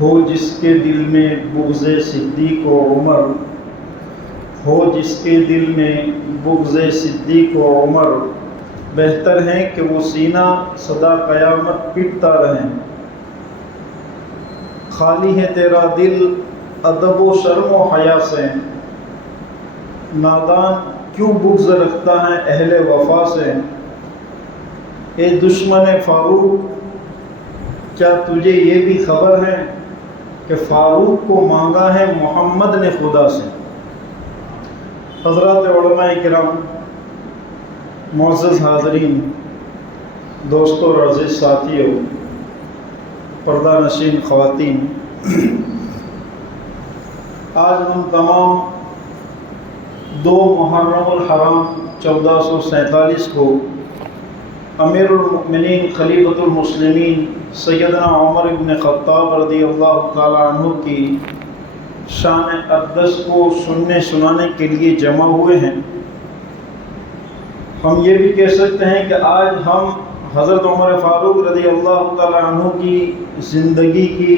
ہو جس کے دل میں بغض صدیق و عمر، ہو جس کے دل میں بغض صدیق و عمر، بہتر ہے کہ وہ سینہ سدا قیامت پیٹتا رہے۔ خالی ہے تیرا دل ادب و شرم و حیا سے، نادان کیوں بغض رکھتا ہے اہل وفا سے۔ اے دشمن فاروق، کیا تجھے یہ بھی خبر ہے کہ فاروق کو مانگا ہے محمد نے خدا سے۔ حضرات علماء کرام، معزز حاضرین، دوستوں اور عزیز ساتھیوں، پردہ نشین خواتین، آج ہم تمام 2 محرم الحرام 1447 کو امیر المؤمنین خلیفۃ المسلمین سیدنا عمر بن خطاب رضی اللہ تعالی عنہ کی شان اقدس کو سننے سنانے کے لیے جمع ہوئے ہیں۔ ہم یہ بھی کہہ سکتے ہیں کہ آج ہم حضرت عمر فاروق رضی اللہ تعالی عنہ کی زندگی کی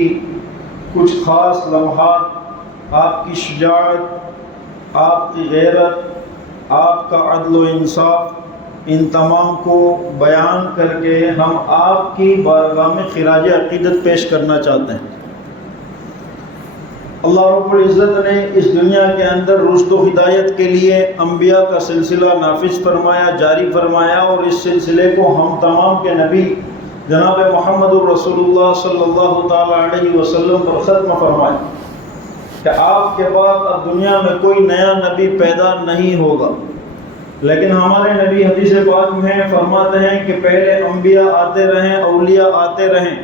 کچھ خاص لمحات، آپ کی شجاعت، آپ کی غیرت، آپ کا عدل و انصاف، ان تمام کو بیان کر کے ہم آپ کی بارگاہ میں خراج عقیدت پیش کرنا چاہتے ہیں۔ اللہ رب العزت نے اس دنیا کے اندر رشد و ہدایت کے لیے انبیاء کا سلسلہ نافذ فرمایا، جاری فرمایا، اور اس سلسلے کو ہم تمام کے نبی جناب محمد الرسول اللہ صلی اللہ تعالی علیہ وسلم پر ختم فرمایا کہ آپ کے بعد اب دنیا میں کوئی نیا نبی پیدا نہیں ہوگا۔ لیکن ہمارے نبی حدیث پاک میں فرماتے ہیں کہ پہلے انبیاء آتے رہیں، اولیاء آتے رہیں،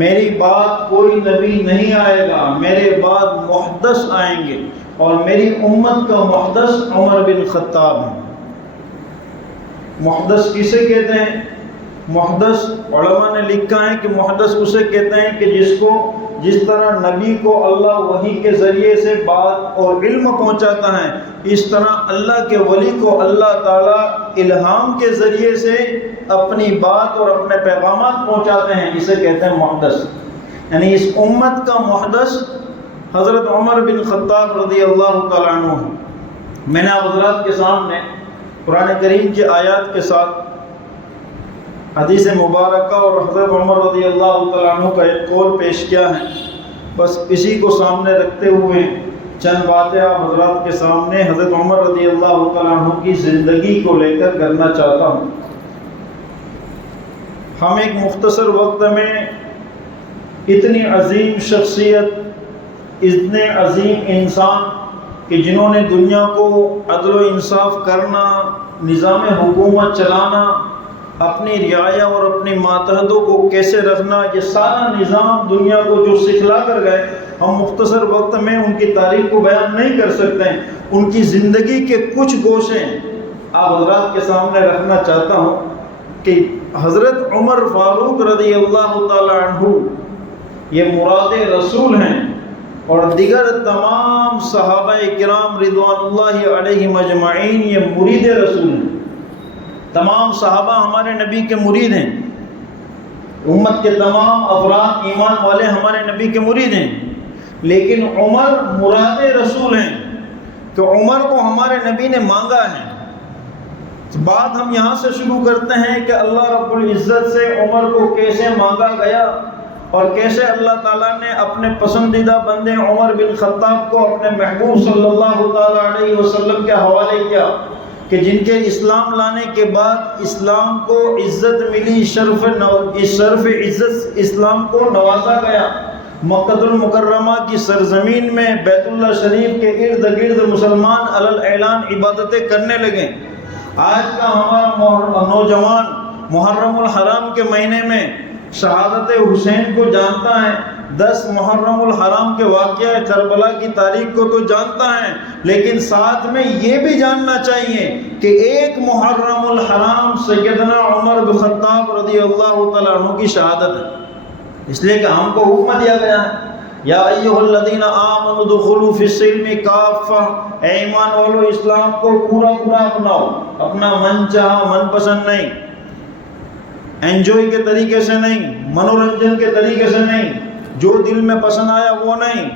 میری بعد کوئی نبی نہیں آئے گا، میرے بعد محدث آئیں گے، اور میری امت کا محدث عمر بن خطاب ہے۔ محدث کسے کہتے ہیں؟ محدث علماء نے لکھا ہے کہ محدث اسے کہتے ہیں کہ جس طرح نبی کو اللہ وحی کے ذریعے سے بات اور علم پہنچاتا ہے، اس طرح اللہ کے ولی کو اللہ تعالیٰ الہام کے ذریعے سے اپنی بات اور اپنے پیغامات پہنچاتے ہیں، اسے کہتے ہیں محدث۔ یعنی اس امت کا محدث حضرت عمر بن خطاب رضی اللہ تعالیٰ عنہ ہے۔ میں نے آپ حضرات کے سامنے قرآن کریم کی آیات کے ساتھ حدیث مبارکہ اور حضرت عمر رضی اللہ تعالیٰ عنہ کا ایک قول پیش کیا ہے، بس اسی کو سامنے رکھتے ہوئے چند باتیں آپ حضرات کے سامنے حضرت عمر رضی اللہ تعالیٰ عنہ کی زندگی کو لے کر کرنا چاہتا ہوں۔ ہم ایک مختصر وقت میں اتنی عظیم شخصیت، اتنے عظیم انسان کہ جنہوں نے دنیا کو عدل و انصاف کرنا، نظام حکومت چلانا، اپنی رعایا اور اپنی ماتحتوں کو کیسے رکھنا، یہ سارا نظام دنیا کو جو سکھلا کر گئے، ہم مختصر وقت میں ان کی تاریخ کو بیان نہیں کر سکتے ہیں۔ ان کی زندگی کے کچھ گوشے آپ حضرات کے سامنے رکھنا چاہتا ہوں کہ حضرت عمر فاروق رضی اللہ تعالی عنہ یہ مراد رسول ہیں، اور دیگر تمام صحابہ کرام رضوان اللہ علیہم اجمعین یہ مرید رسول ہیں۔ تمام صحابہ ہمارے نبی کے مرید ہیں، امت کے تمام افراد ایمان والے ہمارے نبی کے مرید ہیں، لیکن عمر مراد رسول ہیں کہ عمر کو ہمارے نبی نے مانگا ہے۔ بات ہم یہاں سے شروع کرتے ہیں کہ اللہ رب العزت سے عمر کو کیسے مانگا گیا، اور کیسے اللہ تعالیٰ نے اپنے پسندیدہ بندے عمر بن خطاب کو اپنے محبوب صلی اللہ تعالیٰ علیہ وسلم کے حوالے کیا، کہ جن کے اسلام لانے کے بعد اسلام کو عزت ملی، شرف عزت اسلام کو نوازا گیا۔ مکہ المکرمہ کی سرزمین میں بیت اللہ شریف کے ارد گرد مسلمان علی الاعلان عبادتیں کرنے لگے۔ آج کا ہمارا نوجوان محرم الحرام کے مہینے میں شہادت حسین کو جانتا ہے، 10 محرم الحرام کے واقعہ کربلا کی تاریخ کو تو جانتا ہے، لیکن ساتھ میں یہ بھی جاننا چاہیے کہ 1 محرم الحرام سیدنا عمر بن خطاب رضی اللہ تعالیٰ عنہ کی شہادت ہے۔ اس لیے کہ ہم کو حکم دیا گیا ہے، یا ایھا الذین آمنوا ادخلوا فی السلم کافہ، اے ایمان والو اسلام کو پورا اپناؤ، اپنا من چاہا من پسند نہیں، انجوائے کے طریقے سے نہیں، منورنجن کے طریقے سے نہیں، جو دل میں پسند آیا وہ نہیں،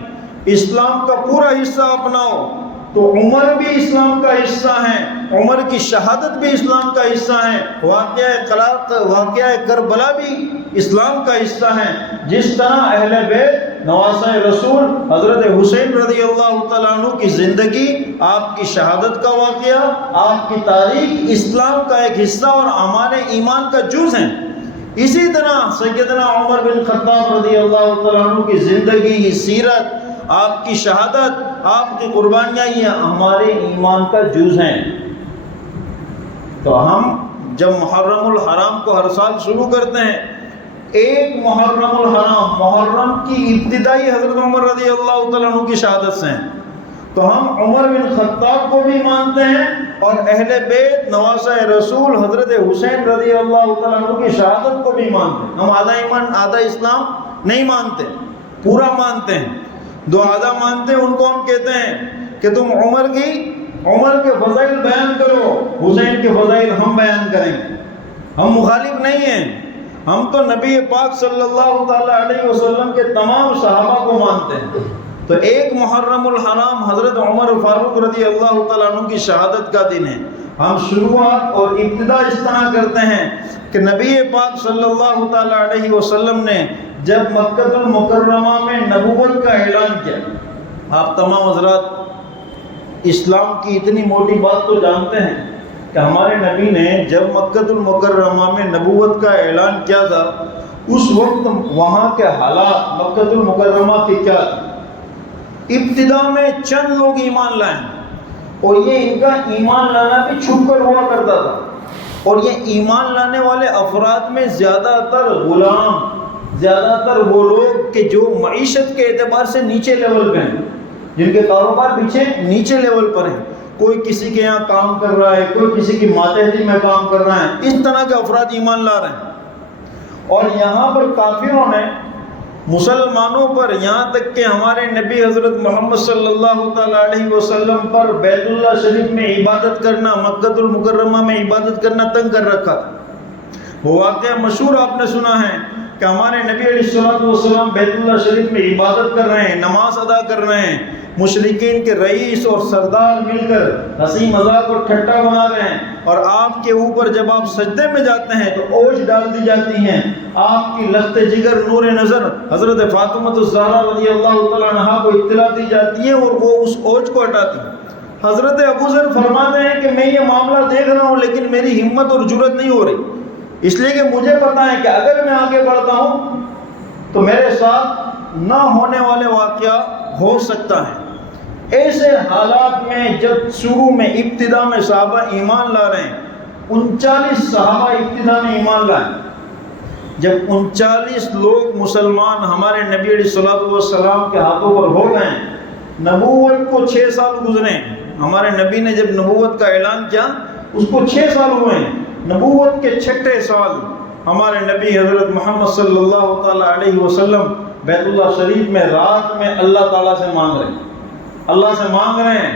اسلام کا پورا حصہ اپناؤ۔ تو عمر بھی اسلام کا حصہ ہیں، عمر کی شہادت بھی اسلام کا حصہ ہیں، واقعہ کربلا بھی اسلام کا حصہ ہیں۔ جس طرح اہل بیت نواسۂ رسول حضرت حسین رضی اللہ تعالیٰ عنہ کی زندگی، آپ کی شہادت کا واقعہ، آپ کی تاریخ اسلام کا ایک حصہ اور ہمارے ایمان کا جز ہیں، اسی طرح سیدنا عمر بن خطاب رضی اللہ تعالیٰ عنہ کی زندگی، سیرت، آپ کی شہادت، آپ کی قربانیاں یہ ہمارے ایمان کا جز ہیں۔ تو ہم جب محرم الحرام کو ہر سال شروع کرتے ہیں، ایک محرم الحرام، محرم کی ابتدائی حضرت عمر رضی اللہ تعالیٰ عنہ کی شہادت سے ہیں، تو ہم عمر بن خطاب کو بھی مانتے ہیں اور اہل بیت نواسۂ رسول حضرت حسین رضی اللہ تعالیٰ عنہ کی شہادت کو بھی مانتے ہیں۔ ہم آدھا ایمان آدھا اسلام نہیں مانتے، پورا مانتے ہیں۔ دو آدھا مانتے ہیں ان کو ہم کہتے ہیں کہ تم عمر کے فضائل بیان کرو، حسین کے فضائل ہم بیان کریں گے۔ ہم مخالف نہیں ہیں، ہم تو نبی پاک صلی اللہ تعالیٰ علیہ وسلم کے تمام صحابہ کو مانتے ہیں۔ تو ایک محرم الحرام حضرت عمر فاروق رضی اللہ تعالیٰ عنہ کی شہادت کا دن ہے۔ ہم شروعات اور ابتدا اس طرح کرتے ہیں کہ نبی پاک صلی اللہ تعالیٰ علیہ وسلم نے جب مکہ المکرمہ میں نبوت کا اعلان کیا، آپ تمام حضرات اسلام کی اتنی موٹی بات تو جانتے ہیں کہ ہمارے نبی نے جب مکہ المکرمہ میں نبوت کا اعلان کیا تھا، اس وقت وہاں کے حالات مکہ المکرمہ کے کیا تھے؟ ابتدا میں چند لوگ ایمان لائے اور یہ ان کا ایمان لانا بھی چھپ کر ہوا کرتا تھا، اور یہ ایمان لانے والے افراد میں زیادہ تر غلام، زیادہ تر وہ لوگ کہ جو معیشت کے اعتبار سے نیچے لیول پہ ہیں، جن کے کاروبار پیچھے نیچے لیول پر ہیں، کوئی کسی کے یہاں کام کر رہا ہے، کوئی کسی کی ماتحتی میں کام کر رہا ہے، اس طرح کے افراد ایمان لا رہے ہیں۔ اور یہاں پر کافروں نے مسلمانوں پر، یہاں تک کہ ہمارے نبی حضرت محمد صلی اللہ تعالیٰ علیہ وسلم پر بیت اللہ شریف میں عبادت کرنا، مکہ المکرمہ میں عبادت کرنا تنگ کر رکھا تھا۔ وہ واقعہ مشہور آپ نے سنا ہے کہ ہمارے نبی علیہ السلام بیت اللہ شریف میں عبادت کر رہے ہیں، نماز ادا کر رہے ہیں، مشرکین کے رئیس اور سردار مل کر ہنسی مذاق اور ٹھٹا بنا رہے ہیں، اور آپ کے اوپر جب آپ سجدے میں جاتے ہیں تو اوج ڈال دی جاتی ہیں، آپ کی لخت جگر نور نظر حضرت فاطمہ الزہرا رضی اللہ تعالیٰ عنہا کو اطلاع دی جاتی ہے اور وہ اس اوج کو ہٹاتی ہیں۔ حضرت ابو ذر فرماتے ہیں کہ میں یہ معاملہ دیکھ رہا ہوں لیکن میری ہمت اور جرأت نہیں ہو رہی، اس لیے کہ مجھے پتا ہے کہ اگر میں آگے بڑھتا ہوں تو میرے ساتھ نہ ہونے والے واقعہ ہو سکتا ہے۔ ایسے حالات میں جب شروع میں ابتدا میں صحابہ ایمان لا رہے ہیں، 39 صحابہ ابتدا میں ایمان لائے، جب 39 لوگ مسلمان ہمارے نبی علیہ السلام کے ہاتھوں پر ہو گئے، نبوت کو 6 سال گزرے، ہمارے نبی نے جب نبوت کا اعلان کیا اس کو 6 سال ہوئے ہیں، نبوت کے 6 سال ہمارے نبی حضرت محمد صلی اللہ تعالیٰ علیہ وسلم بیت اللہ شریف میں رات میں اللہ تعالیٰ سے مانگ رہے ہیں، اللہ سے مانگ رہے ہیں،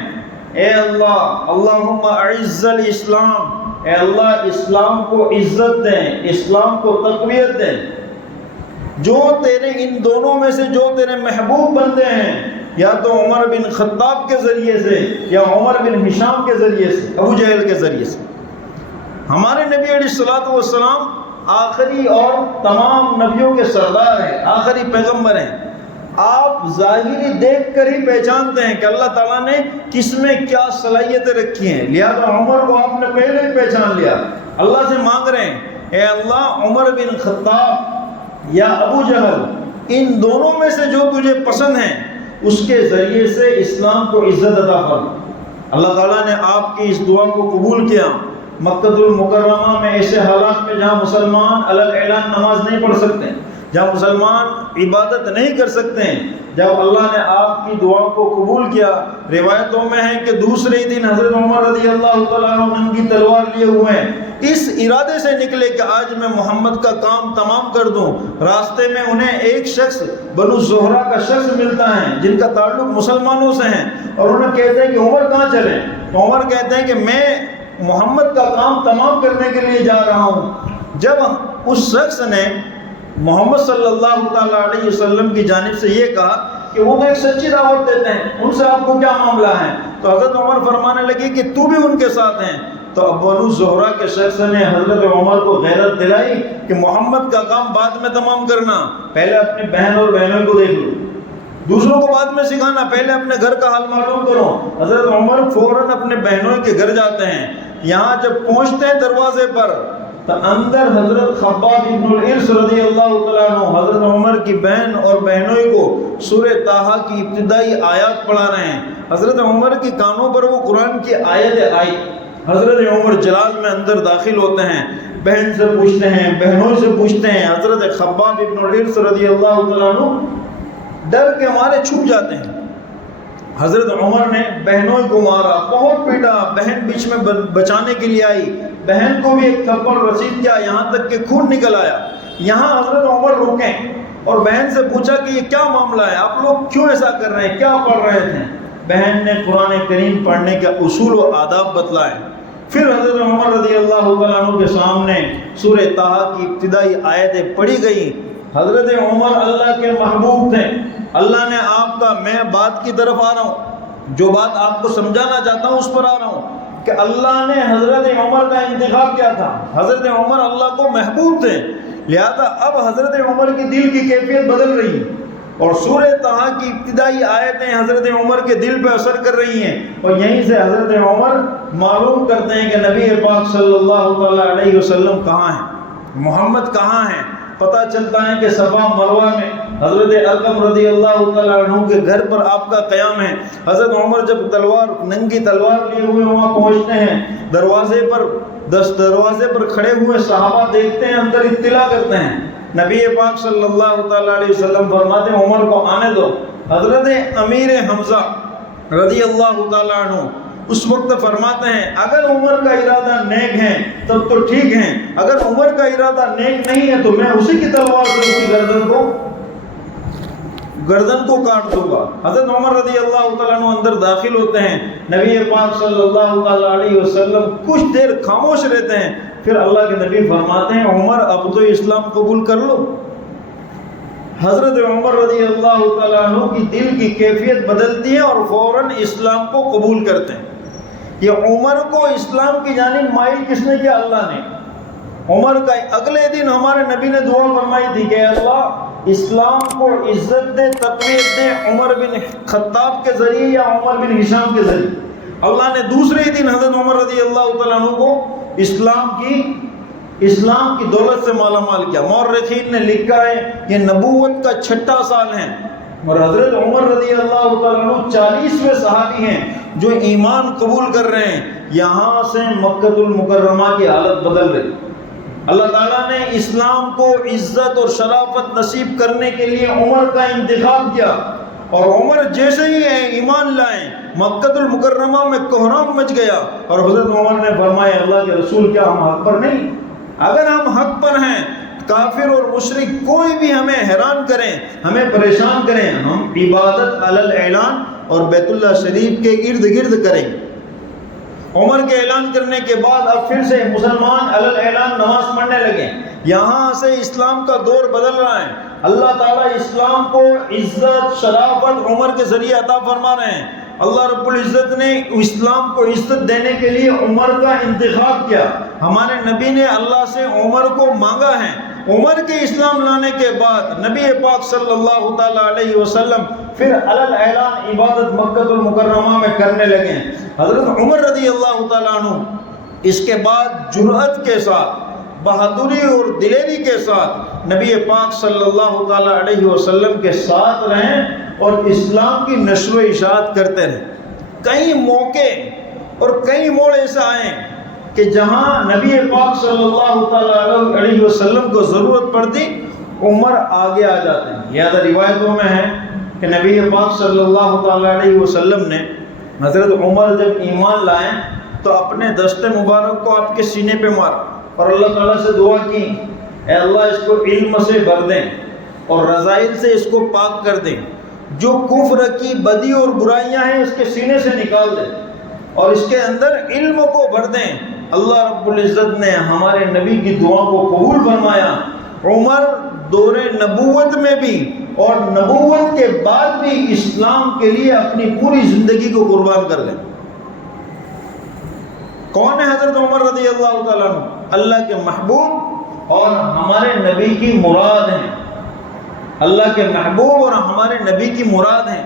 اے اللہ اللہم اعز الاسلام، اے اللہ اسلام کو عزت دیں، اسلام کو تقویت دیں، جو تیرے ان دونوں میں سے جو تیرے محبوب بندے ہیں، یا تو عمر بن خطاب کے ذریعے سے یا عمر بن ہشام کے ذریعے سے، ابو جہل کے ذریعے سے۔ ہمارے نبی علیہ السلام آخری اور تمام نبیوں کے سردار ہیں، آخری پیغمبر ہیں، آپ ظاہری دیکھ کر ہی پہچانتے ہیں کہ اللہ تعالیٰ نے کس میں کیا صلاحیتیں رکھی ہیں، لہذا عمر کو آپ نے پہلے ہی پہچان لیا، اللہ سے مانگ رہے ہیں اے اللہ عمر بن خطاب یا ابو جہل ان دونوں میں سے جو تجھے پسند ہیں اس کے ذریعے سے اسلام کو عزت عطا فرما۔ اللہ تعالیٰ نے آپ کی اس دعا کو قبول کیا۔ مکہ المکرمہ میں ایسے حالات میں جہاں مسلمان علی اعلان نماز نہیں پڑھ سکتے، جہاں مسلمان عبادت نہیں کر سکتے ہیں، جب اللہ نے آپ کی دعا کو قبول کیا، روایتوں میں ہے کہ دوسرے ہی دن حضرت عمر رضی اللہ تعالیٰ عنہ ننگی تلوار لیے ہوئے ہیں، اس ارادے سے نکلے کہ آج میں محمد کا کام تمام کر دوں۔ راستے میں انہیں ایک شخص بنو زہرہ کا شخص ملتا ہے جن کا تعلق مسلمانوں سے ہے، اور انہیں کہتے ہیں کہ عمر کہاں چلیں؟ تو عمر کہتے ہیں کہ میں محمد کا کام تمام کرنے کے لیے جا رہا ہوں۔ جب اس شخص نے محمد صلی اللہ تعالیٰ علیہ وسلم کی جانب سے یہ کہا کہ وہ تو ایک سچی دعوت دیتے ہیں، ان سے آپ کو کیا معاملہ ہے؟ تو حضرت عمر فرمانے لگے کہ تو بھی ان کے ساتھ ہیں۔ تو بنو زہرہ کے شخص نے حضرت عمر کو غیرت دلائی کہ محمد کا کام بعد میں تمام کرنا، پہلے اپنی بہن اور بہنوں کو دیکھ لو، دوسروں کو بعد میں سکھانا، پہلے اپنے گھر کا حال معلوم کرو۔ حضرت عمر فوراً اپنے بہنوں کے گھر جاتے ہیں۔ یہاں جب پہنچتے ہیں دروازے پر تو اندر حضرت خباب ابن العرس رضی اللہ تعالیٰ عنہ حضرت عمر کی بہن اور بہنوئی کو سورہ طٰہٰ کی ابتدائی آیات پڑھا رہے ہیں۔ حضرت عمر کی کانوں پر وہ قرآن کی آیت آئی۔ حضرت عمر جلال میں اندر داخل ہوتے ہیں، بہن سے پوچھتے ہیں، بہنوں سے پوچھتے ہیں۔ حضرت خباب ابن العرس رضی اللہ تعالیٰ عنہ ڈر کے مارے چھپ جاتے ہیں۔ حضرت عمر نے بہنوں کو مارا، بہت پیٹا، بہن بیچ میں بچانے کے لیے آئی، بہن کو بھی ایک تھپڑ رسید کیا، یہاں تک کہ خون نکل آیا۔ یہاں حضرت عمر رکیں اور بہن سے پوچھا کہ یہ کیا معاملہ ہے، آپ لوگ کیوں ایسا کر رہے ہیں، کیا پڑھ رہے تھے؟ بہن نے قرآن کریم پڑھنے کے اصول و آداب بتلائے۔ پھر حضرت عمر رضی اللہ تعالیٰ عنہ کے سامنے سورہ طٰہٰ کی ابتدائی آیتیں پڑھی گئی۔ حضرت عمر اللہ کے محبوب تھے۔ اللہ نے آپ کا، میں بات کی طرف آ رہا ہوں، جو بات آپ کو سمجھانا چاہتا ہوں اس پر آ رہا ہوں کہ اللہ نے حضرت عمر کا انتخاب کیا تھا۔ حضرت عمر اللہ کو محبوب تھے، لہذا اب حضرت عمر کی دل کی کیفیت بدل رہی ہے اور سورہ طٰہٰ کی ابتدائی آیتیں حضرت عمر کے دل پہ اثر کر رہی ہیں، اور یہیں سے حضرت عمر معلوم کرتے ہیں کہ نبی پاک صلی اللہ تعالیٰ علیہ وسلم کہاں ہیں، محمد کہاں ہیں۔ پتہ چلتا ہے کہ صفا مروہ میں حضرت ارقم رضی اللہ تعالیٰ عنہ کے گھر پر آپ کا قیام ہے۔ حضرت عمر جب ننگی تلوار لیے ہوئے وہاں پہنچتے ہیں، دروازے پر کھڑے ہوئے صحابہ دیکھتے ہیں، اندر اطلاع کرتے ہیں۔ نبی پاک صلی اللہ تعالیٰ علیہ وسلم فرماتے ہیں عمر کو آنے دو۔ حضرت امیر حمزہ رضی اللہ تعالیٰ عنہ اس وقت فرماتے ہیں اگر عمر کا ارادہ نیک ہے تب تو ٹھیک ہے، اگر عمر کا ارادہ نیک نہیں ہے تو میں اسی کی تلوار سے اس کی گردن کو کاٹ دوں گا۔ حضرت عمر رضی اللہ تعالیٰ عنہ اندر داخل ہوتے ہیں، نبی پاک صلی اللہ تعالیٰ علیہ وسلم کچھ دیر خاموش رہتے ہیں، پھر اللہ کے نبی فرماتے ہیں عمر اب تو اسلام قبول کر لو۔ حضرت عمر رضی اللہ تعالیٰ عنہ کی دل کی کیفیت بدلتی ہے اور فوراً اسلام کو قبول کرتے ہیں۔ یہ عمر کو اسلام کی جانب مائل کس نے کیا؟ اللہ نے۔ عمر کا اگلے دن ہمارے نبی نے دعا فرمائی تھی کہ اللہ اسلام کو عزت دے، تقویت دے، عمر بن خطاب کے ذریعے یا عمر بن ہشام کے ذریعے۔ اللہ نے دوسرے ہی دن حضرت عمر رضی اللہ تعالیٰ عنہ کو اسلام کی دولت سے مالا مال کیا۔ مورخین نے لکھا ہے یہ نبوت کا 6واں سال ہے اور حضرت عمر رضی اللہ تعالیٰ عنہ 40ویں صحابی ہیں جو ایمان قبول کر رہے ہیں۔ یہاں سے مکہ المکرمہ کی حالت بدل رہی۔ اللہ تعالیٰ نے اسلام کو عزت اور شرافت نصیب کرنے کے لیے عمر کا انتخاب کیا، اور عمر جیسے ہی ایمان لائے مکہ المکرمہ میں کوہرام مچ گیا، اور حضرت عمر نے فرمایا اللہ کے رسول کیا ہم حق پر نہیں؟ اگر ہم حق پر ہیں، کافر اور مشرک کوئی بھی ہمیں حیران کریں، ہمیں پریشان کریں، ہم عبادت علی الاعلان اور بیت اللہ شریف کے ارد گرد کریں۔ عمر کے اعلان کرنے کے بعد اب پھر سے مسلمان علی الاعلان نماز پڑھنے لگے۔ یہاں سے اسلام کا دور بدل رہا ہے۔ اللہ تعالیٰ اسلام کو عزت شرافت عمر کے ذریعے عطا فرما رہے ہیں۔ اللہ رب العزت نے اسلام کو عزت دینے کے لیے عمر کا انتخاب کیا۔ ہمارے نبی نے اللہ سے عمر کو مانگا ہے۔ عمر کے اسلام لانے کے بعد نبی پاک صلی اللہ تعالیٰ علیہ وسلم پھر علی الاعلان عبادت مکہ المکرمہ میں کرنے لگے۔ حضرت عمر رضی اللہ تعالیٰ عنہ اس کے بعد جرأت کے ساتھ، بہادری اور دلیری کے ساتھ نبی پاک صلی اللہ تعالیٰ علیہ وسلم کے ساتھ رہیں اور اسلام کی نشر و اشاعت کرتے رہے۔ کئی موقع اور کئی موڑ ایسے آئے کہ جہاں نبی پاک صلی اللہ تعالیٰ علیہ وسلم کو ضرورت پڑتی عمر آگے آ جاتے ہیں۔ لہذا روایتوں میں ہے کہ نبی پاک صلی اللہ تعالیٰ علیہ وسلم نے حضرت عمر جب ایمان لائیں تو اپنے دست مبارک کو آپ کے سینے پہ مارا اور اللہ تعالیٰ سے دعا کی اے اللہ اس کو علم سے بھر دیں اور رذائل سے اس کو پاک کر دیں، جو کفر کی بدی اور برائیاں ہیں اس کے سینے سے نکال دیں اور اس کے اندر علم کو بھر دیں۔ اللہ رب العزت نے ہمارے نبی کی دعا کو قبول فرمایا۔ عمر دور نبوت میں بھی اور نبوت کے بعد بھی اسلام کے لیے اپنی پوری زندگی کو قربان کر گئے۔ کون ہے حضرت عمر رضی اللہ تعالیٰ عنہ؟ اللہ کے محبوب اور ہمارے نبی کی مراد ہیں، اللہ کے محبوب اور ہمارے نبی کی مراد ہیں۔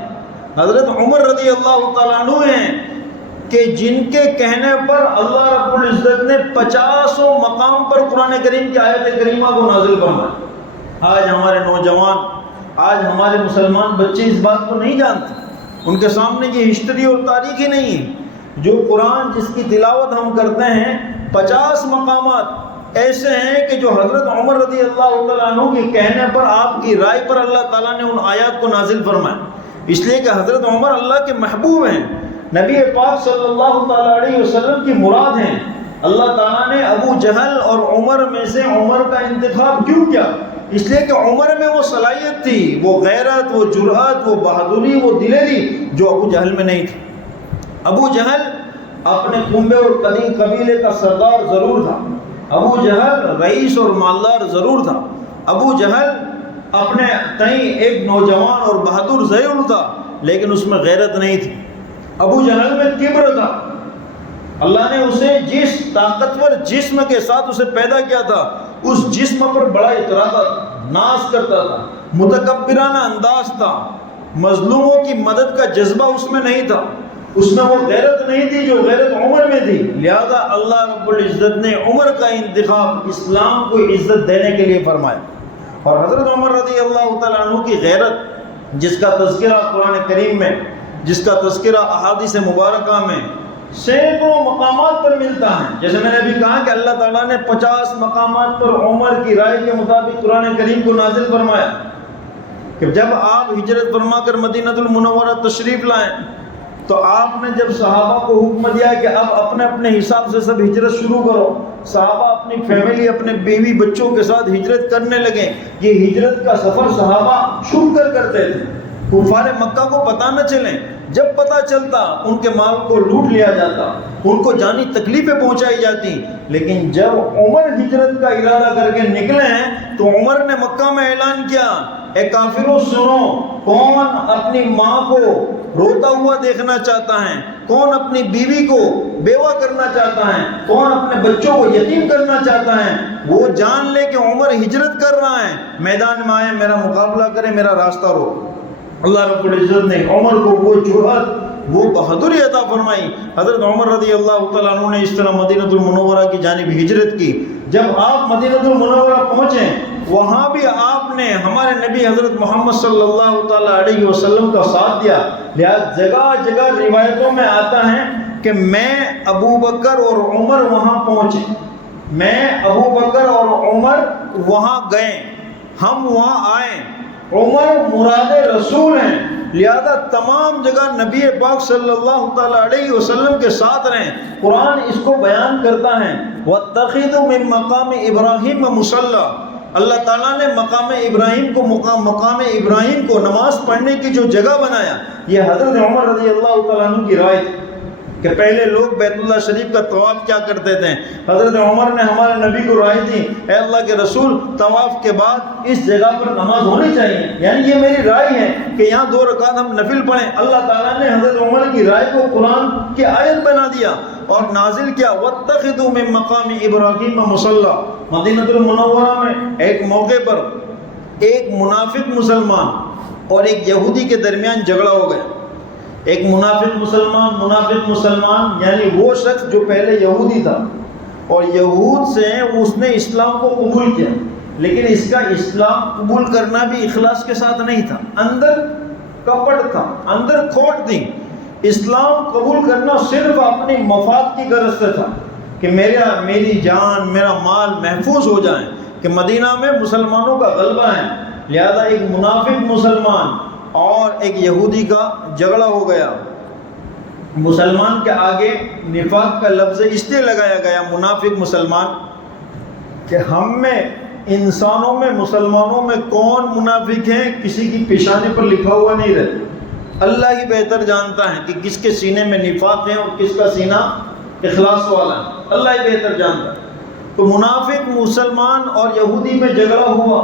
حضرت عمر رضی اللہ تعالیٰ عنہ ہیں کہ جن کے کہنے پر اللہ رب العزت نے 50 مقام پر قرآن کریم کی آیت کریمہ کو نازل فرمایا۔ آج ہمارے نوجوان، آج ہمارے مسلمان بچے اس بات کو نہیں جانتے، ان کے سامنے یہ ہسٹری اور تاریخ ہی نہیں ہے۔ جو قرآن جس کی تلاوت ہم کرتے ہیں 50 مقامات ایسے ہیں کہ جو حضرت عمر رضی اللہ تعالیٰ عنہ کے کہنے پر، آپ کی رائے پر اللہ تعالیٰ نے ان آیات کو نازل فرمایا، اس لیے کہ حضرت عمر اللہ کے محبوب ہیں، نبی پاک صلی اللہ تعالیٰ علیہ وسلم کی مراد ہیں۔ اللہ تعالیٰ نے ابو جہل اور عمر میں سے عمر کا انتخاب کیوں کیا؟ اس لیے کہ عمر میں وہ صلاحیت تھی، وہ غیرت، وہ جرأت، وہ بہادری، وہ دلیری جو ابو جہل میں نہیں تھی۔ ابو جہل اپنے کنبے اور قبیلے کا سردار ضرور تھا، ابو جہل رئیس اور مالدار ضرور تھا، ابو جہل اپنے تئیں ایک نوجوان اور بہادر ضرور تھا، لیکن اس میں غیرت نہیں تھی۔ ابو جہل میں کبر تھا، اللہ نے اسے جس طاقتور جسم کے ساتھ اسے پیدا کیا تھا، اس جسم پر بڑا اتراتا تھا، ناز کرتا تھا، متکبرانہ انداز تھا، مظلوموں کی مدد کا جذبہ اس میں نہیں تھا، اس میں وہ غیرت نہیں تھی جو غیرت عمر میں تھی۔ لہذا اللہ رب العزت نے عمر کا انتخاب اسلام کو عزت دینے کے لیے فرمایا۔ اور حضرت عمر رضی اللہ تعالیٰ عنہ کی غیرت، جس کا تذکرہ قرآن کریم میں، جس کا تذکرہ احادیث مبارکہ میں سینکڑوں مقامات پر ملتا ہے، جیسے میں نے ابھی کہا کہ اللہ تعالیٰ نے 50 مقامات پر عمر کی رائے کے مطابق قرآن کریم کو نازل فرمایا کہ جب آپ ہجرت فرما کر مدینہ المنورہ تشریف لائیں تو آپ نے جب صحابہ کو حکم دیا کہ اب اپنے اپنے حساب سے سب ہجرت شروع کرو، صحابہ اپنی فیملی، اپنے بیوی بچوں کے ساتھ ہجرت کرنے لگے۔ یہ ہجرت کا سفر صحابہ چھپ کر کرتے تھے، کفار مکہ کو پتہ نہ چلیں، جب پتہ چلتا ان کے مال کو لوٹ لیا جاتا، ان کو جانی تکلیفیں پہنچائی جاتی۔ لیکن جب عمر ہجرت کا ارادہ کر کے نکلے ہیں تو عمر نے مکہ میں اعلان کیا، اے کافروں سنو، کون اپنی ماں کو روتا ہوا دیکھنا چاہتا ہے، کون اپنی بیوی کو بیوہ کرنا چاہتا ہے، کون اپنے بچوں کو یتیم کرنا چاہتا ہے، وہ جان لے کہ عمر ہجرت کر رہا ہے، میدان میں آئے، میرا مقابلہ کرے، میرا راستہ روک۔ اللہ رب العزت نے عمر کو وہ جرأت، وہ بہادری عطا فرمائی۔ حضرت عمر رضی اللہ تعالیٰ عنہ نے اس طرح مدینہ المنورہ کی جانب ہجرت کی۔ جب آپ مدینہ المنورہ پہنچے، وہاں بھی آپ نے ہمارے نبی حضرت محمد صلی اللہ تعالیٰ علیہ وسلم کا ساتھ دیا۔ لہذا جگہ جگہ روایتوں میں آتا ہے کہ میں، ابو بکر اور عمر وہاں پہنچے، میں، ابو بکر اور عمر وہاں گئے، ہم وہاں آئے، عمر مراد رسول ہیں، لہذا تمام جگہ نبی پاک صلی اللہ تعالیٰ علیہ وسلم کے ساتھ رہیں۔ قرآن اس کو بیان کرتا ہے، وَاتَّخِذُوا مِن مَّقَامِ إِبْرَاهِيمَ مُصَلًّى، اللہ تعالیٰ نے مقام ابراہیم کو نماز پڑھنے کی جو جگہ بنایا، یہ حضرت عمر رضی اللہ تعالیٰ عنہ کی رائے تھی کہ پہلے لوگ بیت اللہ شریف کا طواف کیا کرتے تھے۔ حضرت عمر نے ہمارے نبی کو رائے دی، اے اللہ کے رسول، طواف کے بعد اس جگہ پر نماز ہونی چاہیے، یعنی یہ میری رائے ہے کہ یہاں 2 رکعت ہم نفل پڑھیں۔ اللہ تعالیٰ نے حضرت عمر کی رائے کو قرآن کی آیت بنا دیا اور نازل کیا، وَاتَّخِذُوا مِن مَّقَامِ إِبْرَاهِيمَ مُصَلًّى۔ مدینہ المنورہ میں ایک موقع پر ایک منافق مسلمان اور ایک یہودی کے درمیان جھگڑا ہو گیا۔ ایک منافق مسلمان یعنی وہ شخص جو پہلے یہودی تھا اور یہود سے اس نے اسلام کو قبول کیا، لیکن اس کا اسلام قبول کرنا بھی اخلاص کے ساتھ نہیں تھا، اندر کپٹ تھا، اندر کھوٹ تھی۔ اسلام قبول کرنا صرف اپنی مفاد کی غرض سے تھا کہ میری جان، میرا مال محفوظ ہو جائیں، کہ مدینہ میں مسلمانوں کا غلبہ ہے۔ لہذا ایک منافق مسلمان اور ایک یہودی کا جھگڑا ہو گیا۔ مسلمان کے آگے نفاق کا لفظ اس لیے لگایا گیا، منافق مسلمان، کہ ہم میں انسانوں میں، مسلمانوں میں کون منافق ہیں کسی کی پیشانی پر لکھا ہوا نہیں رہتا، اللہ ہی بہتر جانتا ہے کہ کس کے سینے میں نفاق ہے اور کس کا سینہ اخلاص والا ہے، اللہ ہی بہتر جانتا ہے۔ تو منافق مسلمان اور یہودی میں جھگڑا ہوا،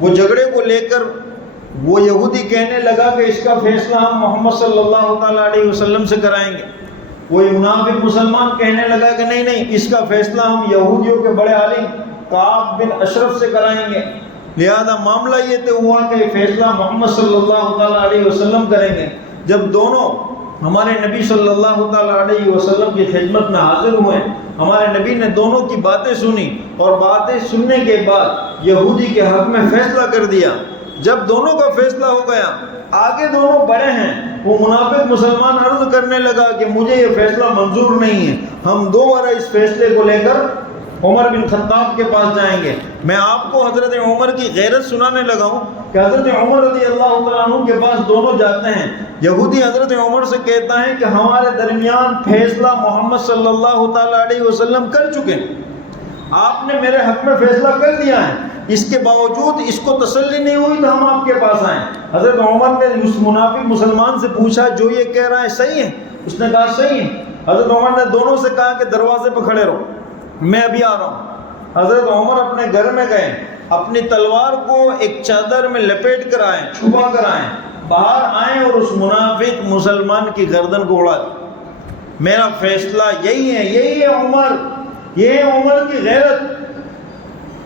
وہ جھگڑے کو لے کر وہ یہودی کہنے لگا کہ اس کا فیصلہ ہم محمد صلی اللہ تعالیٰ علیہ وسلم سے کرائیں گے. وہ منافق مسلمان کہنے لگا کہ نہیں نہیں، اس کا فیصلہ ہم یہودیوں کے بڑے عالم کعب بن اشرف سے کرائیں گے. لہذا معاملہ یہ طے ہوا کہ فیصلہ محمد صلی اللہ تعالیٰ علیہ وسلم کریں گے. جب دونوں ہمارے نبی صلی اللہ تعالیٰ علیہ وسلم کی خدمت میں حاضر ہوئے، ہمارے نبی نے دونوں کی باتیں سنی اور باتیں سننے کے بعد یہودی کے حق میں فیصلہ کر دیا. جب دونوں کا فیصلہ ہو گیا، آگے دونوں بڑے ہیں، وہ منافق مسلمان عرض کرنے لگا کہ مجھے یہ فیصلہ منظور نہیں ہے، ہم دوبارہ اس فیصلے کو لے کر عمر بن خطاب کے پاس جائیں گے. میں آپ کو حضرت عمر کی غیرت سنانے لگا ہوں کہ حضرت عمر رضی اللہ تعالیٰ عنہ کے پاس دونوں جاتے ہیں. یہودی حضرت عمر سے کہتا ہے کہ ہمارے درمیان فیصلہ محمد صلی اللہ تعالیٰ علیہ وسلم کر چکے، آپ نے میرے حق میں فیصلہ کر دیا ہے، اس کے باوجود اس کو تسلی نہیں ہوئی تو ہم آپ کے پاس آئیں. حضرت عمر نے اس منافق مسلمان سے پوچھا جو یہ کہہ رہا ہے صحیح ہے؟ اس نے کہا صحیح ہے. حضرت عمر نے دونوں سے کہا کہ دروازے پہ کھڑے رہو، میں ابھی آ رہا ہوں. حضرت عمر اپنے گھر میں گئے، اپنی تلوار کو ایک چادر میں لپیٹ کر آئے، چھپا کر آئے، باہر آئے اور اس منافق مسلمان کی گردن کو اڑا دی. میرا فیصلہ یہی ہے، یہی ہے عمر، یہ ہے عمر کی غیرت.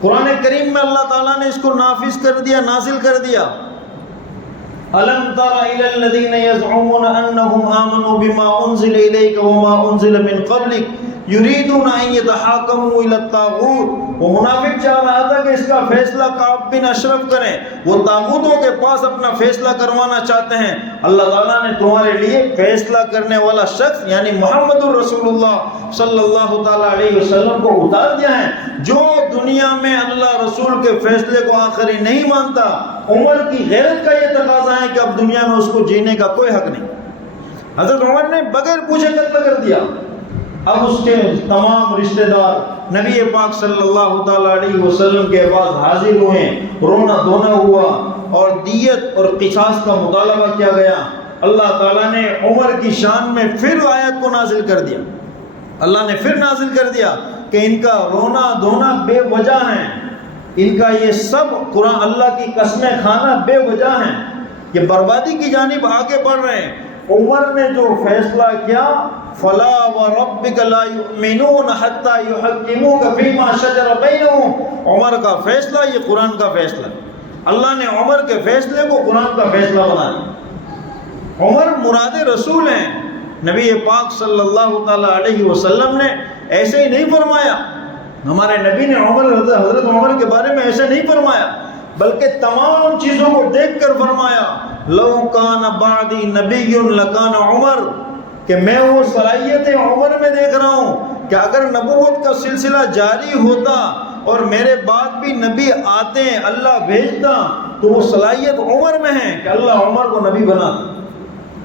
قرآن کریم میں اللہ تعالیٰ نے اس کو نافذ کر دیا، نازل کر دیا. أَلَمْ تَرَ إِلَى الَّذِينَ يَزْعُمُونَ أَنَّهُمْ آمَنُوا بِمَا أُنزِلَ إِلَيْكَ وَمَا أُنزِلَ مِنْ قَبْلِكَ يُرِيدُونَ أَنْ يَتَحَاكَمُوا إِلَى الطَّاغُوتِ. وہ منافق چاہ رہا تھا کہ اس کا فیصلہ کعب بن اشرف کریں، وہ طاغوتوں کے پاس اپنا فیصلہ کروانا چاہتے ہیں. اللہ تعالیٰ نے تمہارے لیے فیصلہ کرنے والا شخص یعنی محمد الرسول اللہ صلی اللہ تعالیٰ علیہ وسلم کو اتار دیا ہے. جو دنیا میں اللہ رسول کے فیصلے کو آخری نہیں مانتا، عمر کی غیرت کا یہ تقاضا ہے کہ اب دنیا میں اس کو جینے کا کوئی حق نہیں. حضرت عمر نے بغیر پوچھے قتل کر دیا. اب اس کے تمام رشتہ دار نبی پاک صلی اللہ تعالیٰ علیہ وسلم کے پاس حاضر ہوئے، رونا دھونا ہوا اور دیت اور قصاص کا مطالبہ کیا گیا. اللہ تعالیٰ نے عمر کی شان میں پھر آیت کو نازل کر دیا. اللہ نے پھر نازل کر دیا کہ ان کا رونا دھونا بے وجہ ہے، ان کا یہ سب قرآن اللہ کی قسمیں کھانا بے وجہ ہیں، یہ بربادی کی جانب آگے بڑھ رہے ہیں. عمر نے جو فیصلہ کیا، فلا وربک لا یؤمنون حتی یحکموک فیما شجر بینہم، عمر کا فیصلہ یہ قرآن کا فیصلہ ہے. اللہ نے عمر کے فیصلے کو قرآن کا فیصلہ بنا دیا. عمر مراد رسول ہیں. نبی پاک صلی اللہ تعالیٰ علیہ وسلم نے ایسے ہی نہیں فرمایا، ہمارے نبی نے حضرت عمر کے بارے میں ایسے نہیں فرمایا، بلکہ تمام چیزوں کو دیکھ کر فرمایا لو کان بعدی نبی لکان عمر، کہ میں وہ صلاحیت عمر میں دیکھ رہا ہوں کہ اگر نبوت کا سلسلہ جاری ہوتا اور میرے بعد بھی نبی آتے اللہ بھیجتا تو وہ صلاحیت عمر میں ہے کہ اللہ عمر کو نبی بنا.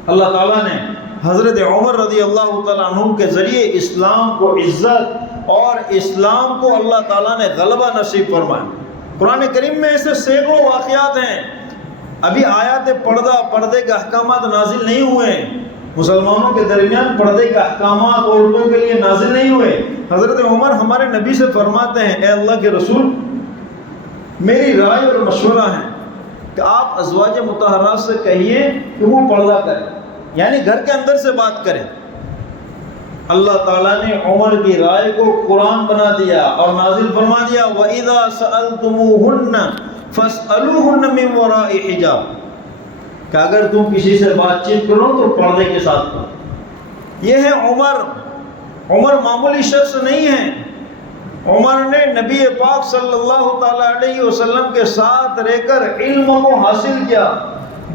اللہ تعالیٰ نے حضرت عمر رضی اللہ تعالیٰ عنہ کے ذریعے اسلام کو عزت اور اسلام کو اللہ تعالیٰ نے غلبہ نصیب فرمایا. قرآن کریم میں ایسے سینکڑوں واقعات ہیں. ابھی آیات پردے کے احکامات نازل نہیں ہوئے ہیں، مسلمانوں کے درمیان پردے کے احکامات عورتوں کے لیے نازل نہیں ہوئے. حضرت عمر ہمارے نبی سے فرماتے ہیں، اے اللہ کے رسول، میری رائے اور مشورہ ہے کہ آپ ازواج مطہرات سے کہیے کہ وہ پردہ کریں، یعنی گھر کے اندر سے بات کریں. اللہ تعالیٰ نے عمر کی رائے کو قرآن بنا دیا اور نازل فرما دیا وَإِذَا سَأَلْتُمُوهُنَّ فَاسْأَلُوهُنَّ مِنْ وَرَاءِ حِجَابٍ، کہ اگر تم کسی سے بات چیت کرو تو پردے کے ساتھ کرو. یہ ہے عمر. عمر معمولی شخص نہیں ہے. عمر نے نبی پاک صلی اللہ تعالیٰ علیہ وسلم کے ساتھ رہ کر علم کو حاصل کیا،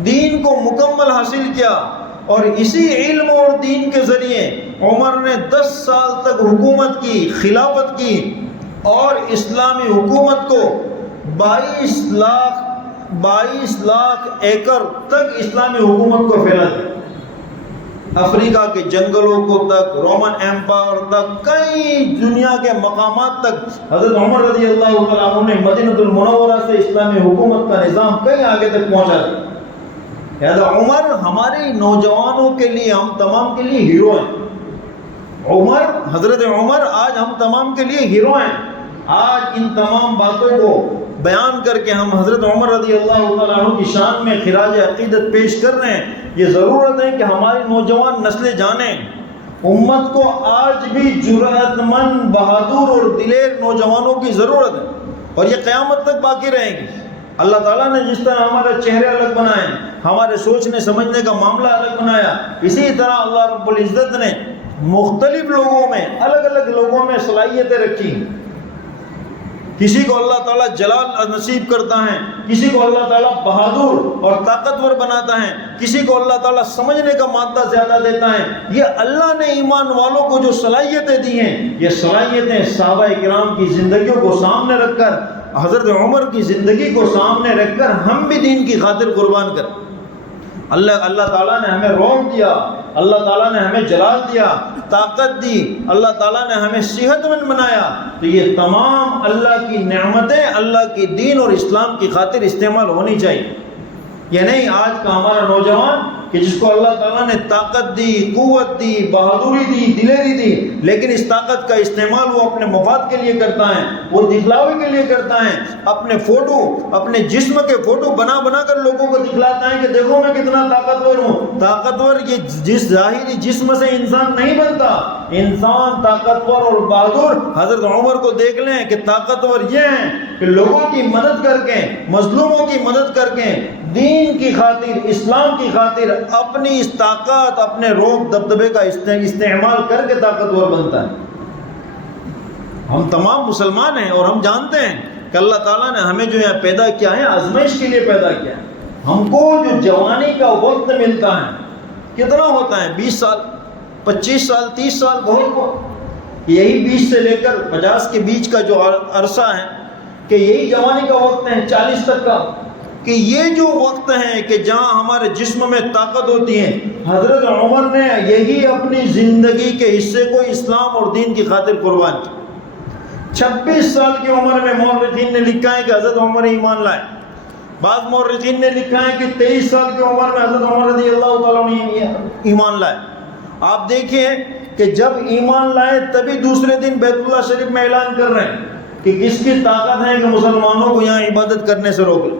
دین کو مکمل حاصل کیا، اور اسی علم اور دین کے ذریعے عمر نے 10 سال تک حکومت کی، خلافت کی، اور اسلامی حکومت کو 22 لاکھ ایکڑ تک اسلامی حکومت کو پھیلا دیا. افریقہ کے جنگلوں کو تک، رومن ایمپائر تک، کئی دنیا کے مقامات تک حضرت عمر رضی اللہ تعالیٰ عنہ نے مدینہ المنورہ سے اسلامی حکومت کا نظام کئی آگے تک پہنچا دیا. لہذا عمر ہمارے نوجوانوں کے لیے، ہم تمام کے لیے ہیرو ہیں. عمر، حضرت عمر آج ہم تمام کے لیے ہیرو ہیں. آج ان تمام باتوں کو بیان کر کے ہم حضرت عمر رضی اللہ تعالیٰ عنہ کی شان میں خراج عقیدت پیش کر رہے ہیں. یہ ضرورت ہے کہ ہماری نوجوان نسلیں جانیں. امت کو آج بھی جرأت مند، بہادر اور دلیر نوجوانوں کی ضرورت ہے، اور یہ قیامت تک باقی رہیں گی. اللہ تعالیٰ نے جس طرح ہمارے چہرے الگ بنائے، ہمارے سوچنے سمجھنے کا معاملہ الگ بنایا، اسی طرح اللہ رب العزت نے مختلف لوگوں میں، الگ الگ لوگوں میں صلاحیتیں رکھی. کسی کو اللہ تعالیٰ جلال نصیب کرتا ہے، کسی کو اللہ تعالیٰ بہادر اور طاقتور بناتا ہے، کسی کو اللہ تعالیٰ سمجھنے کا مادہ زیادہ دیتا ہے. یہ اللہ نے ایمان والوں کو جو صلاحیتیں دی ہیں، یہ صلاحیتیں صحابہ کرام کی زندگیوں کو سامنے رکھ کر، حضرت عمر کی زندگی کو سامنے رکھ کر ہم بھی دین کی خاطر قربان کریں. اللہ تعالیٰ نے ہمیں روب دیا، اللہ تعالیٰ نے ہمیں جلال دیا، طاقت دی، اللہ تعالیٰ نے ہمیں صحت مند بنایا. تو یہ تمام اللہ کی نعمتیں اللہ کی دین اور اسلام کی خاطر استعمال ہونی چاہیے. یہ نہیں آج کا ہمارا نوجوان کہ جس کو اللہ تعالیٰ نے طاقت دی، قوت دی، بہادری دی، دلیری دی، لیکن اس طاقت کا استعمال وہ اپنے مفاد کے لیے کرتا ہے، وہ دکھلاوے کے لیے کرتا ہے. اپنے فوٹو، اپنے جسم کے فوٹو بنا بنا کر لوگوں کو دکھلاتا ہے کہ دیکھو میں کتنا طاقتور ہوں. طاقتور یہ جس ظاہری جسم سے انسان نہیں بنتا. انسان طاقتور اور بہادر حضرت عمر کو دیکھ لیں کہ طاقتور یہ ہیں کہ لوگوں کی مدد کر کے، مظلوموں کی مدد کر کے، دین کی خاطر، اسلام کی خاطر اپنی اس طاقت، اپنے روب دبدبے کا استعمال کر کے طاقتور بنتا ہے. ہم تمام مسلمان ہیں اور ہم جانتے ہیں کہ اللہ تعالیٰ نے ہمیں جو یہاں پیدا کیا ہے آزمائش کے لیے پیدا کیا ہے. ہم کو جو جوانی کا وقت ملتا ہے کتنا ہوتا ہے؟ 20 سال، 25 سال، 30 سال، بہت. یہی 20 سے لے کر 50 کے بیچ کا جو عرصہ ہے کہ یہی جوانی کا وقت ہے، 40 تک کا، کہ یہ جو وقت ہے کہ جہاں ہمارے جسم میں طاقت ہوتی ہے. حضرت عمر نے یہی اپنی زندگی کے حصے کو اسلام اور دین کی خاطر قربان کی. 26 سال کی عمر میں مورخین نے لکھا ہے کہ حضرت عمر ایمان لائے. بعض مورخین نے لکھا ہے کہ 23 سال کی عمر میں حضرت عمر رضی اللہ تعالیٰ عنہ ایمان لائے. آپ دیکھیں کہ جب ایمان لائے تبھی دوسرے دن بیت اللہ شریف میں اعلان کر رہے ہیں کہ کس کی طاقت ہے کہ مسلمانوں کو یہاں عبادت کرنے سے روکے.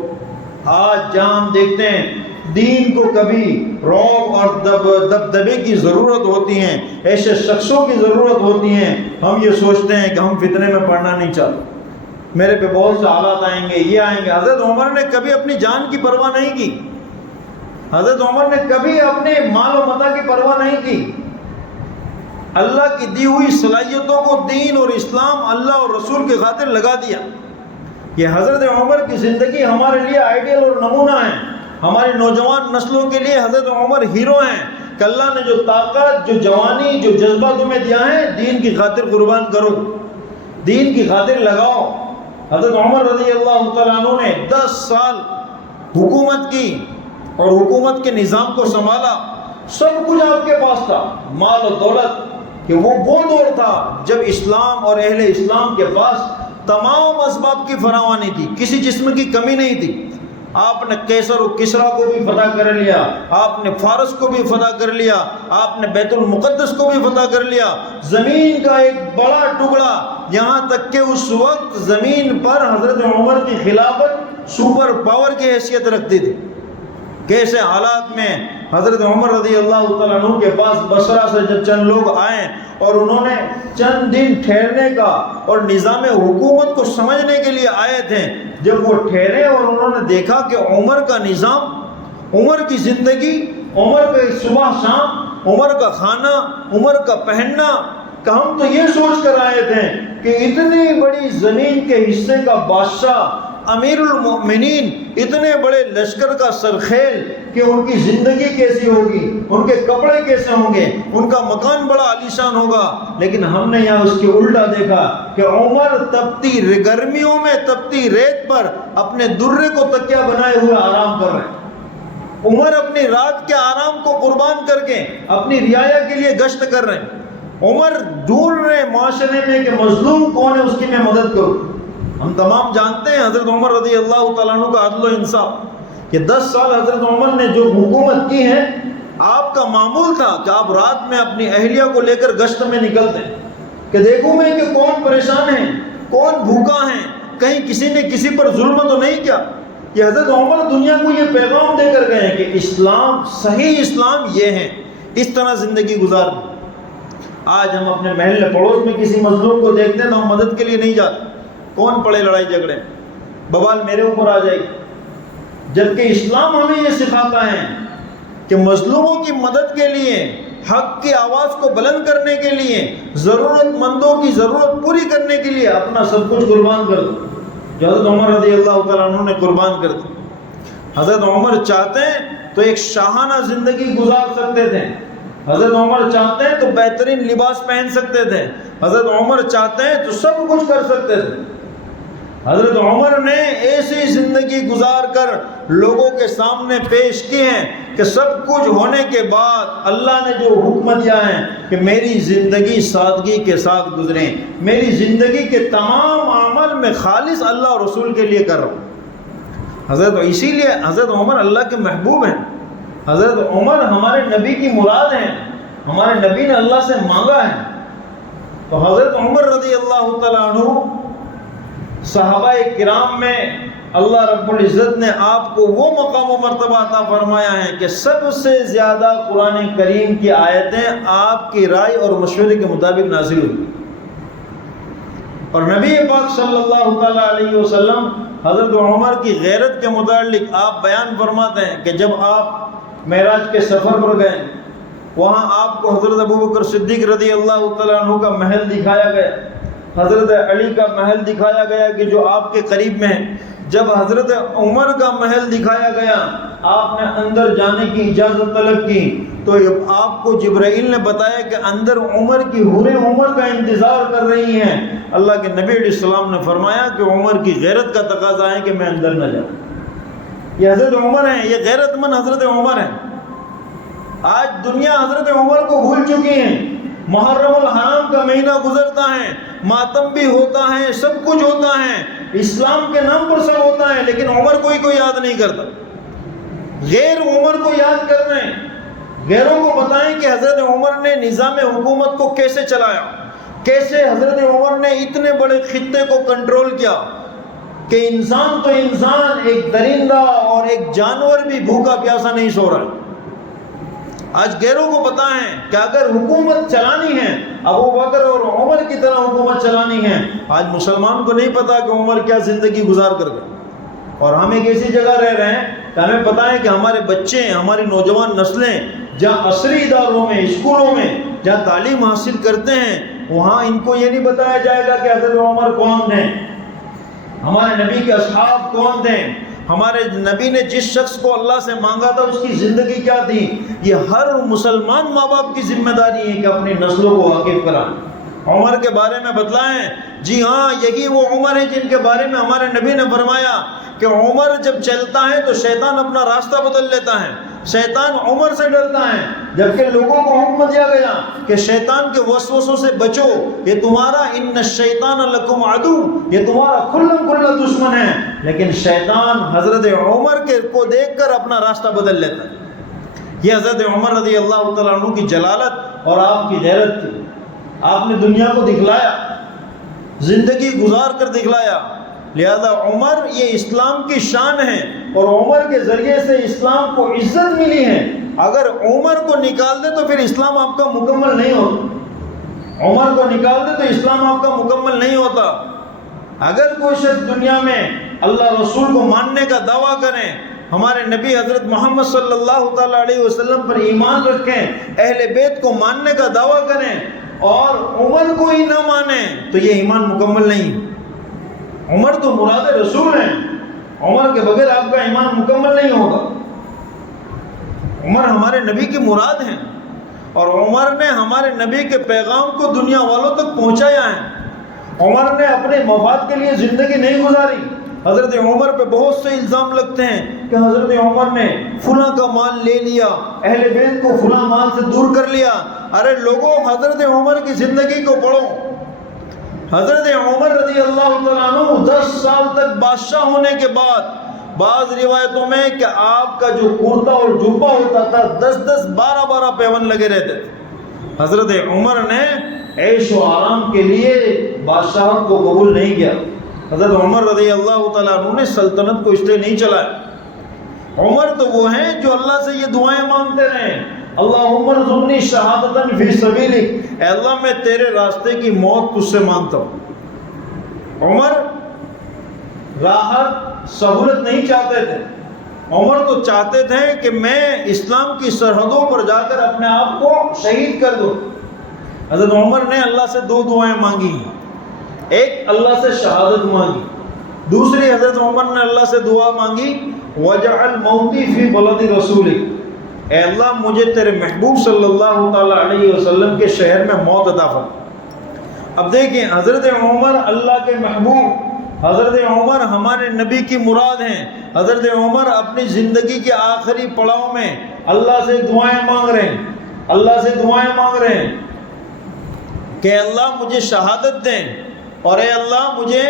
آج جہاں ہم دیکھتے ہیں دین کو کبھی رعب اور دبدبے کی ضرورت ہوتی ہے، ایسے شخصوں کی ضرورت ہوتی ہے، ہم یہ سوچتے ہیں کہ ہم فتنے میں پڑنا نہیں چاہتے، میرے پہ بہت سے حالات آئیں گے، یہ آئیں گے. حضرت عمر نے کبھی اپنی جان کی پرواہ نہیں کی. حضرت عمر نے کبھی اپنے مال و متاع کی پرواہ نہیں کی. اللہ کی دی ہوئی صلاحیتوں کو دین اور اسلام، اللہ اور رسول کی خاطر لگا دیا. یہ حضرت عمر کی زندگی ہمارے لیے آئیڈیل اور نمونہ ہے. ہماری نوجوان نسلوں کے لیے حضرت عمر ہیرو ہیں کہ اللہ نے جو طاقت، جو جوانی، جو جذبہ تمہیں دیا ہے، دین کی خاطر قربان کرو، دین کی خاطر لگاؤ. حضرت عمر رضی اللہ تعالیٰ عنہ نے 10 سال حکومت کی اور حکومت کے نظام کو سنبھالا. سب کچھ آپ کے پاس تھا، مال و دولت، کہ وہ دور تھا جب اسلام اور اہل اسلام کے پاس تمام اسباب کی فراوانی تھی، کسی جسم کی کمی نہیں تھی. آپ نے قیصر و کسریٰ کو بھی فتح کر لیا، آپ نے فارس کو بھی فتح کر لیا، آپ نے بیت المقدس کو بھی فتح کر لیا. زمین کا ایک بڑا ٹکڑا، یہاں تک کہ اس وقت زمین پر حضرت عمر کی خلافت سپر پاور کی حیثیت رکھتی تھی. کیسے حالات میں حضرت عمر رضی اللہ تعالیٰ عنہ کے پاس بصرہ سے جب چند لوگ آئے اور انہوں نے چند دن ٹھہرنے کا اور نظام حکومت کو سمجھنے کے لیے آئے تھے، جب وہ ٹھہرے اور انہوں نے دیکھا کہ عمر کا نظام، عمر کی زندگی، عمر کا صبح شام، عمر کا کھانا، عمر کا پہننا، کہ ہم تو یہ سوچ کر آئے تھے کہ اتنی بڑی زمین کے حصے کا بادشاہ، امیر المؤمنین، اتنے بڑے لشکر کا سرخیل، کہ ان کی زندگی کیسی ہوگی، ان کے کپڑے کیسے ہوں گے، ان کا مکان بڑا عالیشان ہوگا. لیکن ہم نے یہاں اس کے الٹا دیکھا کہ عمر تپتی گرمیوں میں تپتی ریت پر اپنے درے کو تکیہ بنائے ہوئے آرام کر رہے ہیں. عمر اپنی رات کے آرام کو قربان کر کے اپنی رعایا کے لیے گشت کر رہے ہیں. عمر ڈھونڈ رہے معاشرے میں کہ مظلوم کون ہے، اس کی میں مدد کروں. ہم تمام جانتے ہیں حضرت عمر رضی اللہ تعالیٰ عنہ کا عدل و انصاف، کہ 10 سال حضرت عمر نے جو حکومت کی ہے، آپ کا معمول تھا کہ آپ رات میں اپنی اہلیہ کو لے کر گشت میں نکلتے کہ دیکھوں میں کہ کون پریشان ہے، کون بھوکا ہے، کہیں کسی نے کسی پر ظلم تو نہیں کیا. یہ حضرت عمر دنیا کو یہ پیغام دے کر گئے ہیں کہ اسلام، صحیح اسلام یہ ہے، اس طرح زندگی گزار. آج ہم اپنے محلے پڑوس میں کسی مظلوم کو دیکھتے ہیں تو ہم مدد کے لیے نہیں جاتے. کون پڑے لڑائی جھگڑے، بوال میرے اوپر آ جائے گی. جبکہ اسلام ہمیں یہ سکھاتا ہے کہ مظلوموں کی مدد کے لیے، حق کی آواز کو بلند کرنے کے لیے، ضرورت مندوں کی ضرورت پوری کرنے کے لیے اپنا سب کچھ قربان کر دو. جو حضرت عمر رضی اللہ تعالیٰ عنہ نے قربان کر دی. حضرت عمر چاہتے ہیں تو ایک شاہانہ زندگی گزار سکتے تھے. حضرت عمر چاہتے ہیں تو بہترین لباس پہن سکتے تھے. حضرت عمر چاہتے ہیں تو سب کچھ کر سکتے تھے. حضرت عمر نے ایسی زندگی گزار کر لوگوں کے سامنے پیش کی ہیں کہ سب کچھ ہونے کے بعد اللہ نے جو حکم دیا ہے کہ میری زندگی سادگی کے ساتھ گزریں، میری زندگی کے تمام عمل میں خالص اللہ اور رسول کے لیے کر رہا ہوں. اسی لیے حضرت عمر اللہ کے محبوب ہیں. حضرت عمر ہمارے نبی کی مراد ہیں، ہمارے نبی نے اللہ سے مانگا ہے. تو حضرت عمر رضی اللہ تعالیٰ عنہ صحابہ کرام میں اللہ رب العزت نے آپ کو وہ مقام و مرتبہ عطا فرمایا ہے کہ سب سے زیادہ قرآن کریم کی آیتیں آپ کی رائے اور مشورے کے مطابق نازل ہوئی. اور نبی پاک صلی اللہ تعالیٰ علیہ وسلم حضرت عمر کی غیرت کے متعلق آپ بیان فرماتے ہیں کہ جب آپ معراج کے سفر پر گئے، وہاں آپ کو حضرت ابوبکر صدیق رضی اللہ تعالیٰ عنہ کا محل دکھایا گیا، حضرت علی کا محل دکھایا گیا کہ جو آپ کے قریب میں ہے. جب حضرت عمر کا محل دکھایا گیا، آپ نے اندر جانے کی اجازت طلب کی تو آپ کو جبرائیل نے بتایا کہ اندر عمر کی حوریں عمر کا انتظار کر رہی ہیں. اللہ کے نبی علیہ السلام نے فرمایا کہ عمر کی غیرت کا تقاضا ہے کہ میں اندر نہ جاؤں. یہ حضرت عمر ہیں، یہ غیرت مند حضرت عمر ہیں. آج دنیا حضرت عمر کو بھول چکی ہے. محرم الحرام کا مہینہ گزرتا ہے، ماتم بھی ہوتا ہے، سب کچھ ہوتا ہے، اسلام کے نام پر سب ہوتا ہے، لیکن عمر کوئی یاد نہیں کرتا. غیر عمر کو یاد کر رہے ہیں. غیروں کو بتائیں کہ حضرت عمر نے نظام حکومت کو کیسے چلایا، کیسے حضرت عمر نے اتنے بڑے خطے کو کنٹرول کیا کہ انسان تو انسان، ایک درندہ اور ایک جانور بھی بھوکا پیاسا نہیں سو رہا ہے. آج غیروں کو پتہ ہے کہ اگر حکومت چلانی ہے ابو بکر اور عمر کی طرح حکومت چلانی ہے. آج مسلمان کو نہیں پتا کہ عمر کیا زندگی گزار کر گئے. اور ہم ایک ایسی جگہ رہ رہے ہیں کہ ہمیں پتہ ہے کہ ہمارے بچے، ہماری نوجوان نسلیں جہاں عصری اداروں میں، اسکولوں میں جہاں تعلیم حاصل کرتے ہیں، وہاں ان کو یہ نہیں بتایا جائے گا کہ حضرت عمر کون تھے، ہمارے نبی کے اصحاب کون تھے، ہمارے نبی نے جس شخص کو اللہ سے مانگا تھا اس کی زندگی کیا تھی. یہ ہر مسلمان ماں باپ کی ذمہ داری ہے کہ اپنی نسلوں کو واقف کرائیں. عمر کے بارے میں بتلائیں. جی ہاں، یہی وہ عمر ہے جن کے بارے میں ہمارے نبی نے فرمایا کہ عمر جب چلتا ہے تو شیطان اپنا راستہ بدل لیتا ہے. شیطان عمر سے ڈرتا ہے، جبکہ لوگوں کو حکم دیا گیا کہ شیطان کے وسوسوں سے بچو، یہ تمہارا ان الشیطان لکم عدو، یہ تمہارا کھلا دشمن ہے. لیکن شیطان حضرت عمر کو دیکھ کر اپنا راستہ بدل لیتا ہے. یہ حضرت عمر رضی اللہ تعالیٰ عنہ کی جلالت اور آپ کی غیرت تھی. آپ نے دنیا کو دکھلایا، زندگی گزار کر دکھلایا. لہذا عمر یہ اسلام کی شان ہے اور عمر کے ذریعے سے اسلام کو عزت ملی ہے. اگر عمر کو نکال دے تو پھر اسلام آپ کا مکمل نہیں ہوتا. عمر کو نکال دے تو اسلام آپ کا مکمل نہیں ہوتا. اگر کوئی شخص دنیا میں اللہ رسول کو ماننے کا دعویٰ کریں، ہمارے نبی حضرت محمد صلی اللہ تعالیٰ علیہ وسلم پر ایمان رکھیں، اہل بیت کو ماننے کا دعویٰ کریں اور عمر کو ہی نہ مانیں تو یہ ایمان مکمل نہیں. عمر تو مراد رسول ہیں، عمر کے بغیر آپ کا ایمان مکمل نہیں ہوگا. عمر ہمارے نبی کی مراد ہیں اور عمر نے ہمارے نبی کے پیغام کو دنیا والوں تک پہنچایا ہے. عمر نے اپنے مفاد کے لیے زندگی نہیں گزاری. حضرت عمر پہ بہت سے الزام لگتے ہیں کہ حضرت عمر نے فلاں کا مال لے لیا، اہل بیت کو فلاں مال سے دور کر لیا. ارے لوگوں، حضرت عمر کی زندگی کو پڑھو. حضرت عمر رضی اللہ تعالیٰ عنہ 10 سال تک بادشاہ ہونے کے بعد، بعض روایتوں میں کہ آپ کا جو کرتا اور جبہ ہوتا تھا 10 12 پیون لگے رہتے تھے. حضرت عمر نے عیش و آرام کے لیے بادشاہت کو قبول نہیں کیا. حضرت عمر رضی اللہ تعالیٰ عنہ نے سلطنت کو اس لیے نہیں چلایا. عمر تو وہ ہیں جو اللہ سے یہ دعائیں مانگتے رہے، اللہم ارزقنی شہادۃ فی سبیلک، اے اللہ میں تیرے راستے کی موت تجھ سے مانگتا ہوں. عمر راحت سہولت نہیں چاہتے تھے، عمر تو چاہتے تھے کہ میں اسلام کی سرحدوں پر جا کر اپنے آپ کو شہید کر دوں. حضرت عمر نے اللہ سے دو دعائیں مانگی، ایک اللہ سے شہادت مانگی، دوسری حضرت عمر نے اللہ سے دعا مانگی وَجَعَلْ مَوْتِي فِي بَلَدِ رَسُولِكَ، اے اللہ مجھے تیرے محبوب صلی اللہ تعالیٰ علیہ وسلم کے شہر میں موت عطا فرما. اب دیکھیں حضرت عمر اللہ کے محبوب، حضرت عمر ہمارے نبی کی مراد ہیں. حضرت عمر اپنی زندگی کے آخری پڑاؤ میں اللہ سے دعائیں مانگ رہے ہیں، اللہ سے دعائیں مانگ رہے ہیں کہ اللہ مجھے شہادت دیں اور اے اللہ مجھے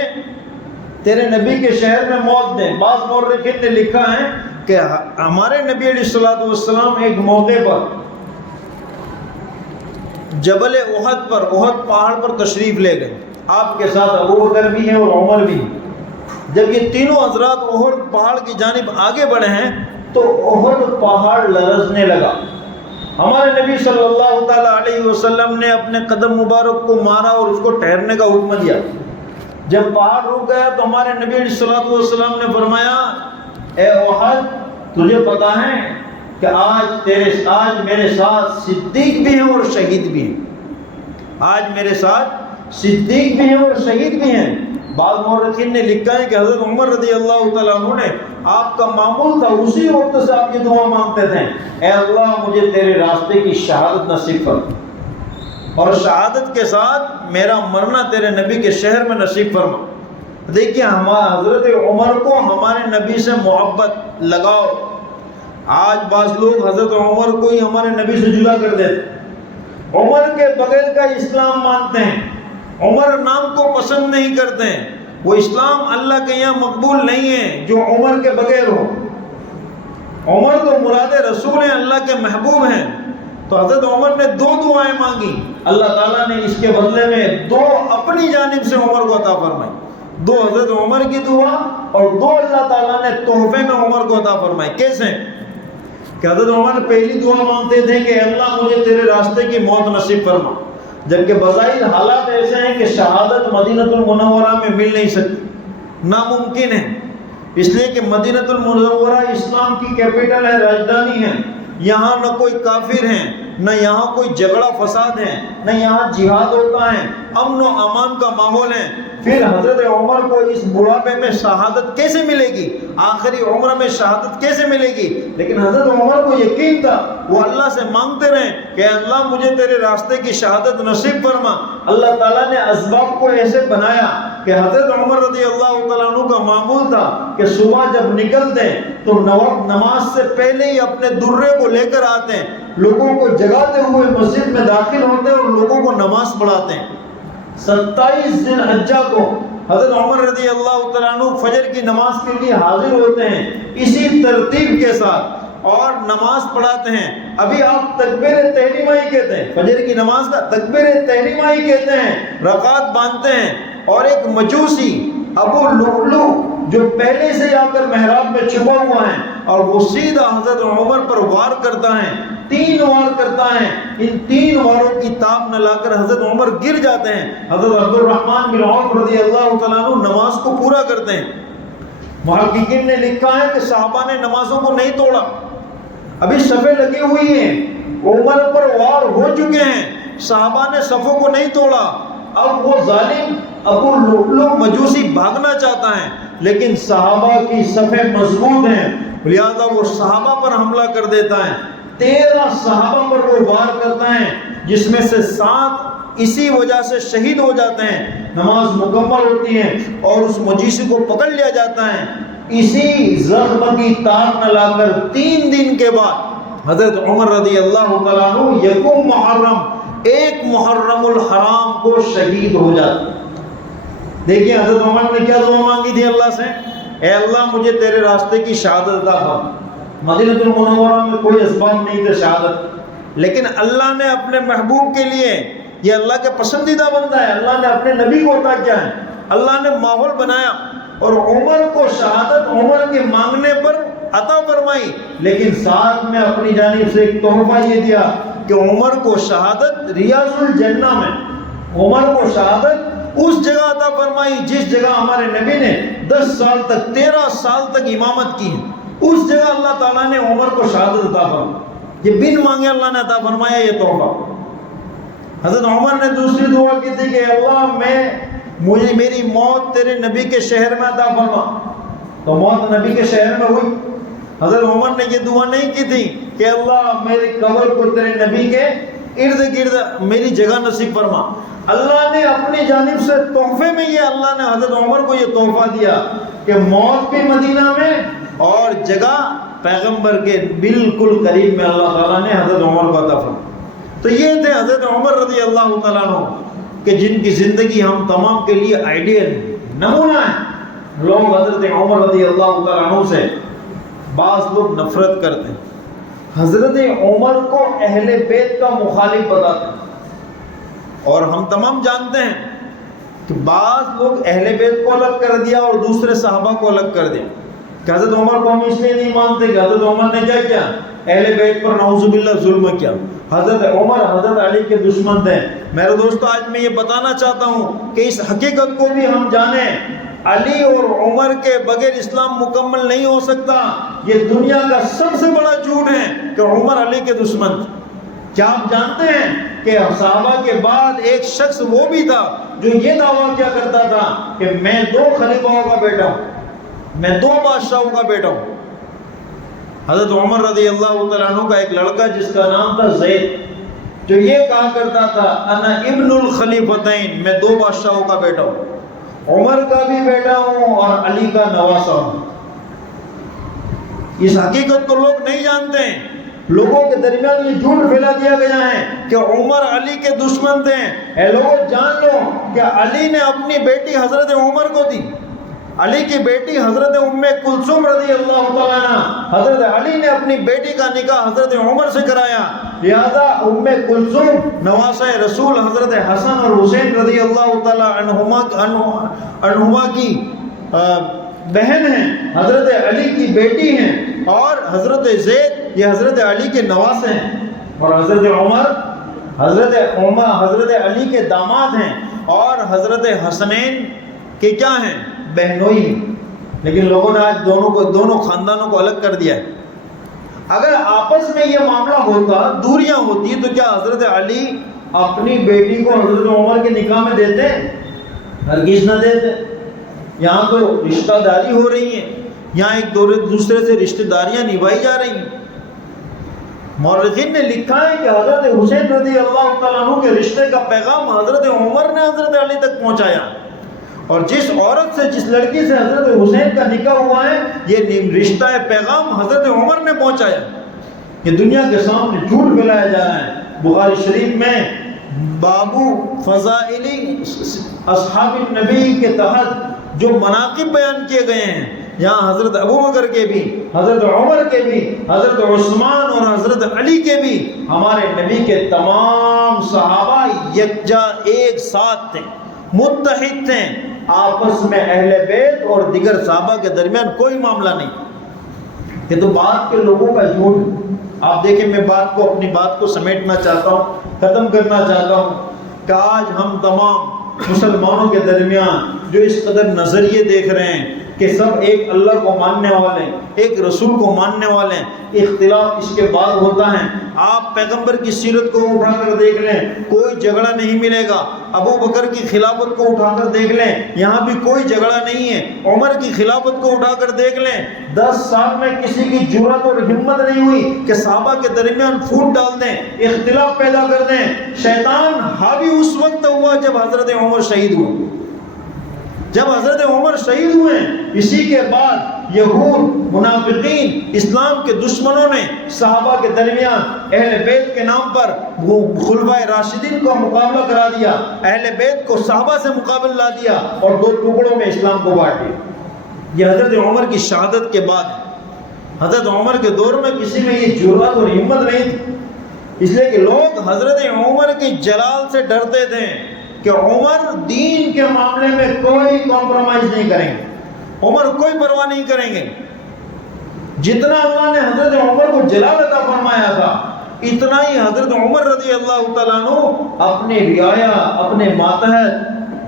تیرے نبی کے شہر میں موت دیں. بعض مورخین نے لکھا ہے کہ ہمارے نبی علیہ الصلوۃ والسلام ایک موقع پر جبل احد پر، احد پہاڑ پر تشریف لے گئے. آپ کے ساتھ ابو بکر بھی ہیں اور عمر بھی. جب یہ تینوں حضرات احد پہاڑ کی جانب آگے بڑھے ہیں تو احد پہاڑ لرزنے لگا. ہمارے نبی صلی اللہ تعالیٰ علیہ وسلم نے اپنے قدم مبارک کو مارا اور اس کو ٹھہرنے کا حکم دیا. جب پہاڑ رک گیا تو ہمارے نبی علیہ الصلوۃ والسلام نے فرمایا اے احد تجھے پتا ہے کہ آج میرے ساتھ صدیق بھی ہیں اور شہید بھی ہیں. آج میرے ساتھ صدیق بھی ہیں اور شہید بھی ہیں. بعض مورخین نے لکھا ہے کہ حضرت عمر رضی اللہ تعالیٰ عنہ نے، آپ کا معمول تھا اسی وقت سے آپ یہ دعا مانگتے تھے اے اللہ مجھے تیرے راستے کی شہادت نصیب فرما اور شہادت کے ساتھ میرا مرنا تیرے نبی کے شہر میں نصیب فرما. دیکھیے حضرت عمر کو ہمارے نبی سے محبت لگاؤ. آج بعض لوگ حضرت عمر کو ہی ہمارے نبی سے جدا کر دیتے، عمر کے بغیر کا اسلام مانتے ہیں، عمر نام کو پسند نہیں کرتے ہیں. وہ اسلام اللہ کے یہاں مقبول نہیں ہے جو عمر کے بغیر ہو. عمر تو مراد رسول ہیں، اللہ کے محبوب ہیں. تو حضرت عمر نے دو دعائیں مانگی، اللہ تعالیٰ نے اس کے بدلے میں دو اپنی جانب سے عمر کو عطا فرمائی. دو حضرت عمر کی دعا اور دو اللہ تعالیٰ نے تحفے میں عمر کو عطا فرمائی. کیسے کہ حضرت عمر پہلی دعا مانگتے تھے کہ اللہ مجھے تیرے راستے کی موت نصیب فرما، جبکہ بظاہر حالات ایسے ہیں کہ شہادت مدینہ المنورہ میں مل نہیں سکتی، ناممکن ہے. اس لیے کہ مدینہ المنورہ اسلام کی کیپٹل ہے، راجدھانی ہے. یہاں نہ کوئی کافر ہیں، نہ یہاں کوئی جھگڑا فساد ہے، نہ یہاں جہاد ہوتا ہے، امن و امان کا ماحول ہے. پھر حضرت عمر کو اس بڑھاپے میں شہادت کیسے ملے گی، آخری عمر میں شہادت کیسے ملے گی؟ لیکن حضرت عمر کو یقین تھا، وہ اللہ سے مانگتے رہے کہ اللہ مجھے تیرے راستے کی شہادت نصیب فرما. اللہ تعالیٰ نے اسباب کو ایسے بنایا کہ حضرت عمر رضی اللہ تعالیٰ عنہ کا معمول تھا کہ صبح جب نکلتے تو نماز سے پہلے ہی اپنے درے کو لے کر آتے ہیں، لوگوں کو جگاتے ہوئے مسجد میں داخل ہوتے ہیں اور لوگوں کو نماز پڑھاتے ہیں. 27 ذی الحجہ کو حضرت عمر رضی اللہ تعالیٰ عنہ فجر کی نماز کے لیے حاضر ہوتے ہیں اسی ترتیب کے ساتھ اور نماز پڑھاتے ہیں. ابھی آپ تکبیر تحریمہ ہی کہتے ہیں، فجر کی نماز کا تکبیر تحریمہ ہی کہتے ہیں، رکعت باندھتے ہیں. اور ایک مجوسی ابو لؤلؤ جو پہلے سے آ کر محراب میں چھپا ہوا ہے اور وہ سیدھا حضرت عمر پر وار کرتا ہے، 3 وار کرتا ہے. ان 3 واروں کی تاب نہ لا کر حضرت عمر گر جاتے ہیں. حضرت عبد الرحمن بن عوف رضی اللہ تعالیٰ عنہ نماز کو پورا کرتے ہیں. محققین نے لکھا ہے کہ صحابہ نے نمازوں کو نہیں توڑا، ابھی صفیں لگی ہوئی ہیں، عمر پر وار ہو چکے ہیں، صحابہ نے صفوں کو نہیں توڑا. اب وہ ظالم ابو لؤلؤ مجوسی بھاگنا چاہتا ہے لیکن صحابہ کی صفیں مضبوط ہیں، لہذا وہ صحابہ پر حملہ کر دیتا ہے. 13 صحابہ پر وہ وار کرتا ہے جس میں سے 7 اسی وجہ سے شہید ہو جاتے ہیں. نماز مکمل ہوتی ہے اور اس مجوسی کو پکڑ لیا جاتا ہے. اسی زخم کی تاب نہ لا کر 3 دن کے بعد حضرت عمر رضی اللہ تعالیٰ عنہ یکم محرم 1 محرم الحرام کو شہید ہو جاتے. دیکھیے حضرت عمر نے کیا دعا مانگی تھی اللہ سے، اے اللہ مجھے تیرے راستے کی شہادت عطا فرما. مدینہ المنورہ میں کوئی اسباب نہیں تھے شہادت، لیکن اللہ نے اپنے محبوب کے لیے، یہ اللہ کے پسندیدہ بندہ ہے، اللہ نے اپنے نبی کو عطا کیا ہے، اللہ نے ماحول بنایا اور عمر کو شہادت عمر کے مانگنے پر عطا فرمائی، لیکن ساتھ میں اپنی جانب سے ایک تحفہ یہ دیا کہ عمر کو شہادت ریاض الجنہ میں، عمر کو شہادت اس جگہ عطا فرمائی جس جگہ ہمارے نبی نے 10 سال تک 13 سال تک امامت کی، اس جگہ اللہ تعالیٰ نے عمر کو شہادت عطا فرمائی، یہ بن مانگے اللہ نے عطا فرمایا یہ تحفہ۔ حضرت عمر نے دوسری دعا کی تھی کہ اللہ مجھے میری موت تیرے نبی کے شہر میں عطا فرما، تو موت نبی کے شہر میں ہوئی۔ حضرت عمر نے یہ دعا نہیں کی تھی کہ اللہ میری قبر کو تیرے نبی کے ارد گرد میری جگہ نصیب فرما، اللہ نے اپنی جانب سے تحفے میں یہ اللہ نے حضرت عمر کو یہ تحفہ دیا کہ موت بھی مدینہ میں اور جگہ پیغمبر کے بالکل قریب میں اللہ تعالیٰ نے حضرت عمر کو عطا فرمایا۔ تو یہ تھے حضرت عمر رضی اللہ تعالیٰ عنہ کہ جن کی زندگی ہم تمام کے لیے آئیڈیل نمونہ ہے۔ لوگ حضرت عمر رضی اللہ تعالیٰ عنہ سے بعض لوگ نفرت کرتے ہیں، حضرت عمر کو اہل بیت کا مخالف بتاتے ہیں، اور ہم تمام جانتے ہیں کہ بعض لوگ اہل بیت کو الگ کر دیا اور دوسرے صحابہ کو الگ کر دیا کہ حضرت عمر کو ہم اس لیے نہیں مانتے کہ حضرت عمر نے کیا کیا، اہل بیت پر نعوذ باللہ ظلم کیا، حضرت عمر حضرت علی کے دشمن تھے۔ میرے دوستو آج میں یہ بتانا چاہتا ہوں کہ اس حقیقت کو بھی ہم جانیں، علی اور عمر کے بغیر اسلام مکمل نہیں ہو سکتا۔ یہ دنیا کا سب سے بڑا جھوٹ ہے کہ عمر علی کے دشمن تھے۔ کیا آپ جانتے ہیں کہ صحابہ کے بعد ایک شخص وہ بھی تھا جو یہ دعویٰ کیا کرتا تھا کہ میں 2 خلیفاؤں کا بیٹا ہوں، میں 2 بادشاہوں کا بیٹا ہوں۔ حضرت عمر رضی اللہ تعالیٰ عنہ کا ایک لڑکا جس کا نام تھا زید، جو یہ کہا کرتا تھا انا ابن الخلیفتین، میں 2 بادشاہوں کا بیٹا ہوں، عمر کا بھی بیٹا ہوں اور علی کا نواسہ ہوں۔ اس حقیقت کو لوگ نہیں جانتے ہیں، لوگوں کے درمیان یہ جھوٹ پھیلا دیا گیا ہے کہ عمر علی کے دشمن تھے۔ اے لوگوں جان لو کہ علی نے اپنی بیٹی حضرت عمر کو دی، علی کی بیٹی حضرت ام کلثوم رضی اللہ تعالیٰ عنہ، حضرت علی نے اپنی بیٹی کا نکاح حضرت عمر سے کرایا، لہذا ام کلثوم نواسہ رسول حضرت حسن اور حسین رضی اللہ تعالیٰ عنہما کی بہن ہیں، حضرت علی کی بیٹی ہیں، اور حضرت زید یہ حضرت علی کے نواسے ہیں، اور حضرت علی کے داماد ہیں، اور حضرت حسنین کے کیا ہیں، بہنوئی ہیں۔ لیکن لوگوں نے آج دونوں خاندانوں کو الگ کر دیا ہے۔ اگر آپس میں یہ معاملہ ہوتا، دوریاں ہوتی، تو کیا حضرت علی اپنی بیٹی کو حضرت عمر کے نکاح میں دیتے؟ ہرگز نہ دیتے۔ یہاں تو رشتہ داری ہو رہی ہے، یہاں ایک دوسرے سے رشتہ داریاں نبھائی جا رہی ہیں۔ مورخین نے لکھا ہے کہ حضرت حسین رضی اللہ تعالیٰ عنہ کے رشتے کا پیغام حضرت عمر نے حضرت علی تک پہنچایا، اور جس عورت سے جس لڑکی سے حضرت حسین کا نکاح ہوا ہے یہ رشتہ پیغام حضرت عمر نے پہنچایا۔ یہ دنیا کے سامنے جھوٹ پھیلایا جا رہا ہے۔ بخاری شریف میں بابو فضائل اصحاب النبی کے تحت جو مناقب بیان کیے گئے ہیں، یہاں حضرت ابوبکر کے بھی، حضرت عمر کے بھی، حضرت عثمان اور حضرت علی کے بھی، ہمارے نبی کے تمام صحابہ یکجا ایک ساتھ تھے، متحد تھے، آپس میں اہل بیت اور دیگر صحابہ کے درمیان کوئی معاملہ نہیں۔ یہ تو بات کے لوگوں کا جھوٹ۔ آپ دیکھیں، میں اپنی بات کو سمیٹنا چاہتا ہوں، ختم کرنا چاہتا ہوں کہ آج ہم تمام مسلمانوں کے درمیان جو اس قدر نظریے دیکھ رہے ہیں کہ سب ایک اللہ کو ماننے والے ہیں، ایک رسول کو ماننے والے ہیں، اختلاف اس کے بعد ہوتا ہے۔ آپ پیغمبر کی سیرت کو اٹھا کر دیکھ لیں، کوئی جھگڑا نہیں ملے گا۔ ابو بکر کی خلافت کو اٹھا کر دیکھ لیں، یہاں بھی کوئی جھگڑا نہیں ہے۔ عمر کی خلافت کو اٹھا کر دیکھ لیں، 10 سال میں کسی کی جرأت اور ہمت نہیں ہوئی کہ صحابہ کے درمیان پھوٹ ڈال دیں، اختلاف پیدا کر دیں۔ شیطان حاوی اس وقت ہوا جب حضرت عمر شہید ہوئے، جب حضرت عمر شہید ہوئے، اسی کے بعد یہود، منافقین، اسلام کے دشمنوں نے صحابہ کے درمیان اہل بیت کے نام پر وہ خلفائے راشدین کو مقابلہ کرا دیا، اہل بیت کو صحابہ سے مقابل لا دیا اور 2 ٹکڑوں میں اسلام کو بانٹ دیا۔ یہ حضرت عمر کی شہادت کے بعد ہے۔ حضرت عمر کے دور میں کسی میں یہ جرأت اور ہمت نہیں تھی، اس لیے کہ لوگ حضرت عمر کے جلال سے ڈرتے تھے کہ کہ عمر دین کے معاملے میں کوئی کمپرومائز نہیں کریں گے، عمر کوئی پرواہ نہیں کریں گے۔ جتنا اللہ نے حضرت عمر کو جلال عطا فرمایا تھا، اتنا ہی حضرت عمر رضی اللہ تعالیٰ عنہ اپنے رعایا، اپنے ماتحت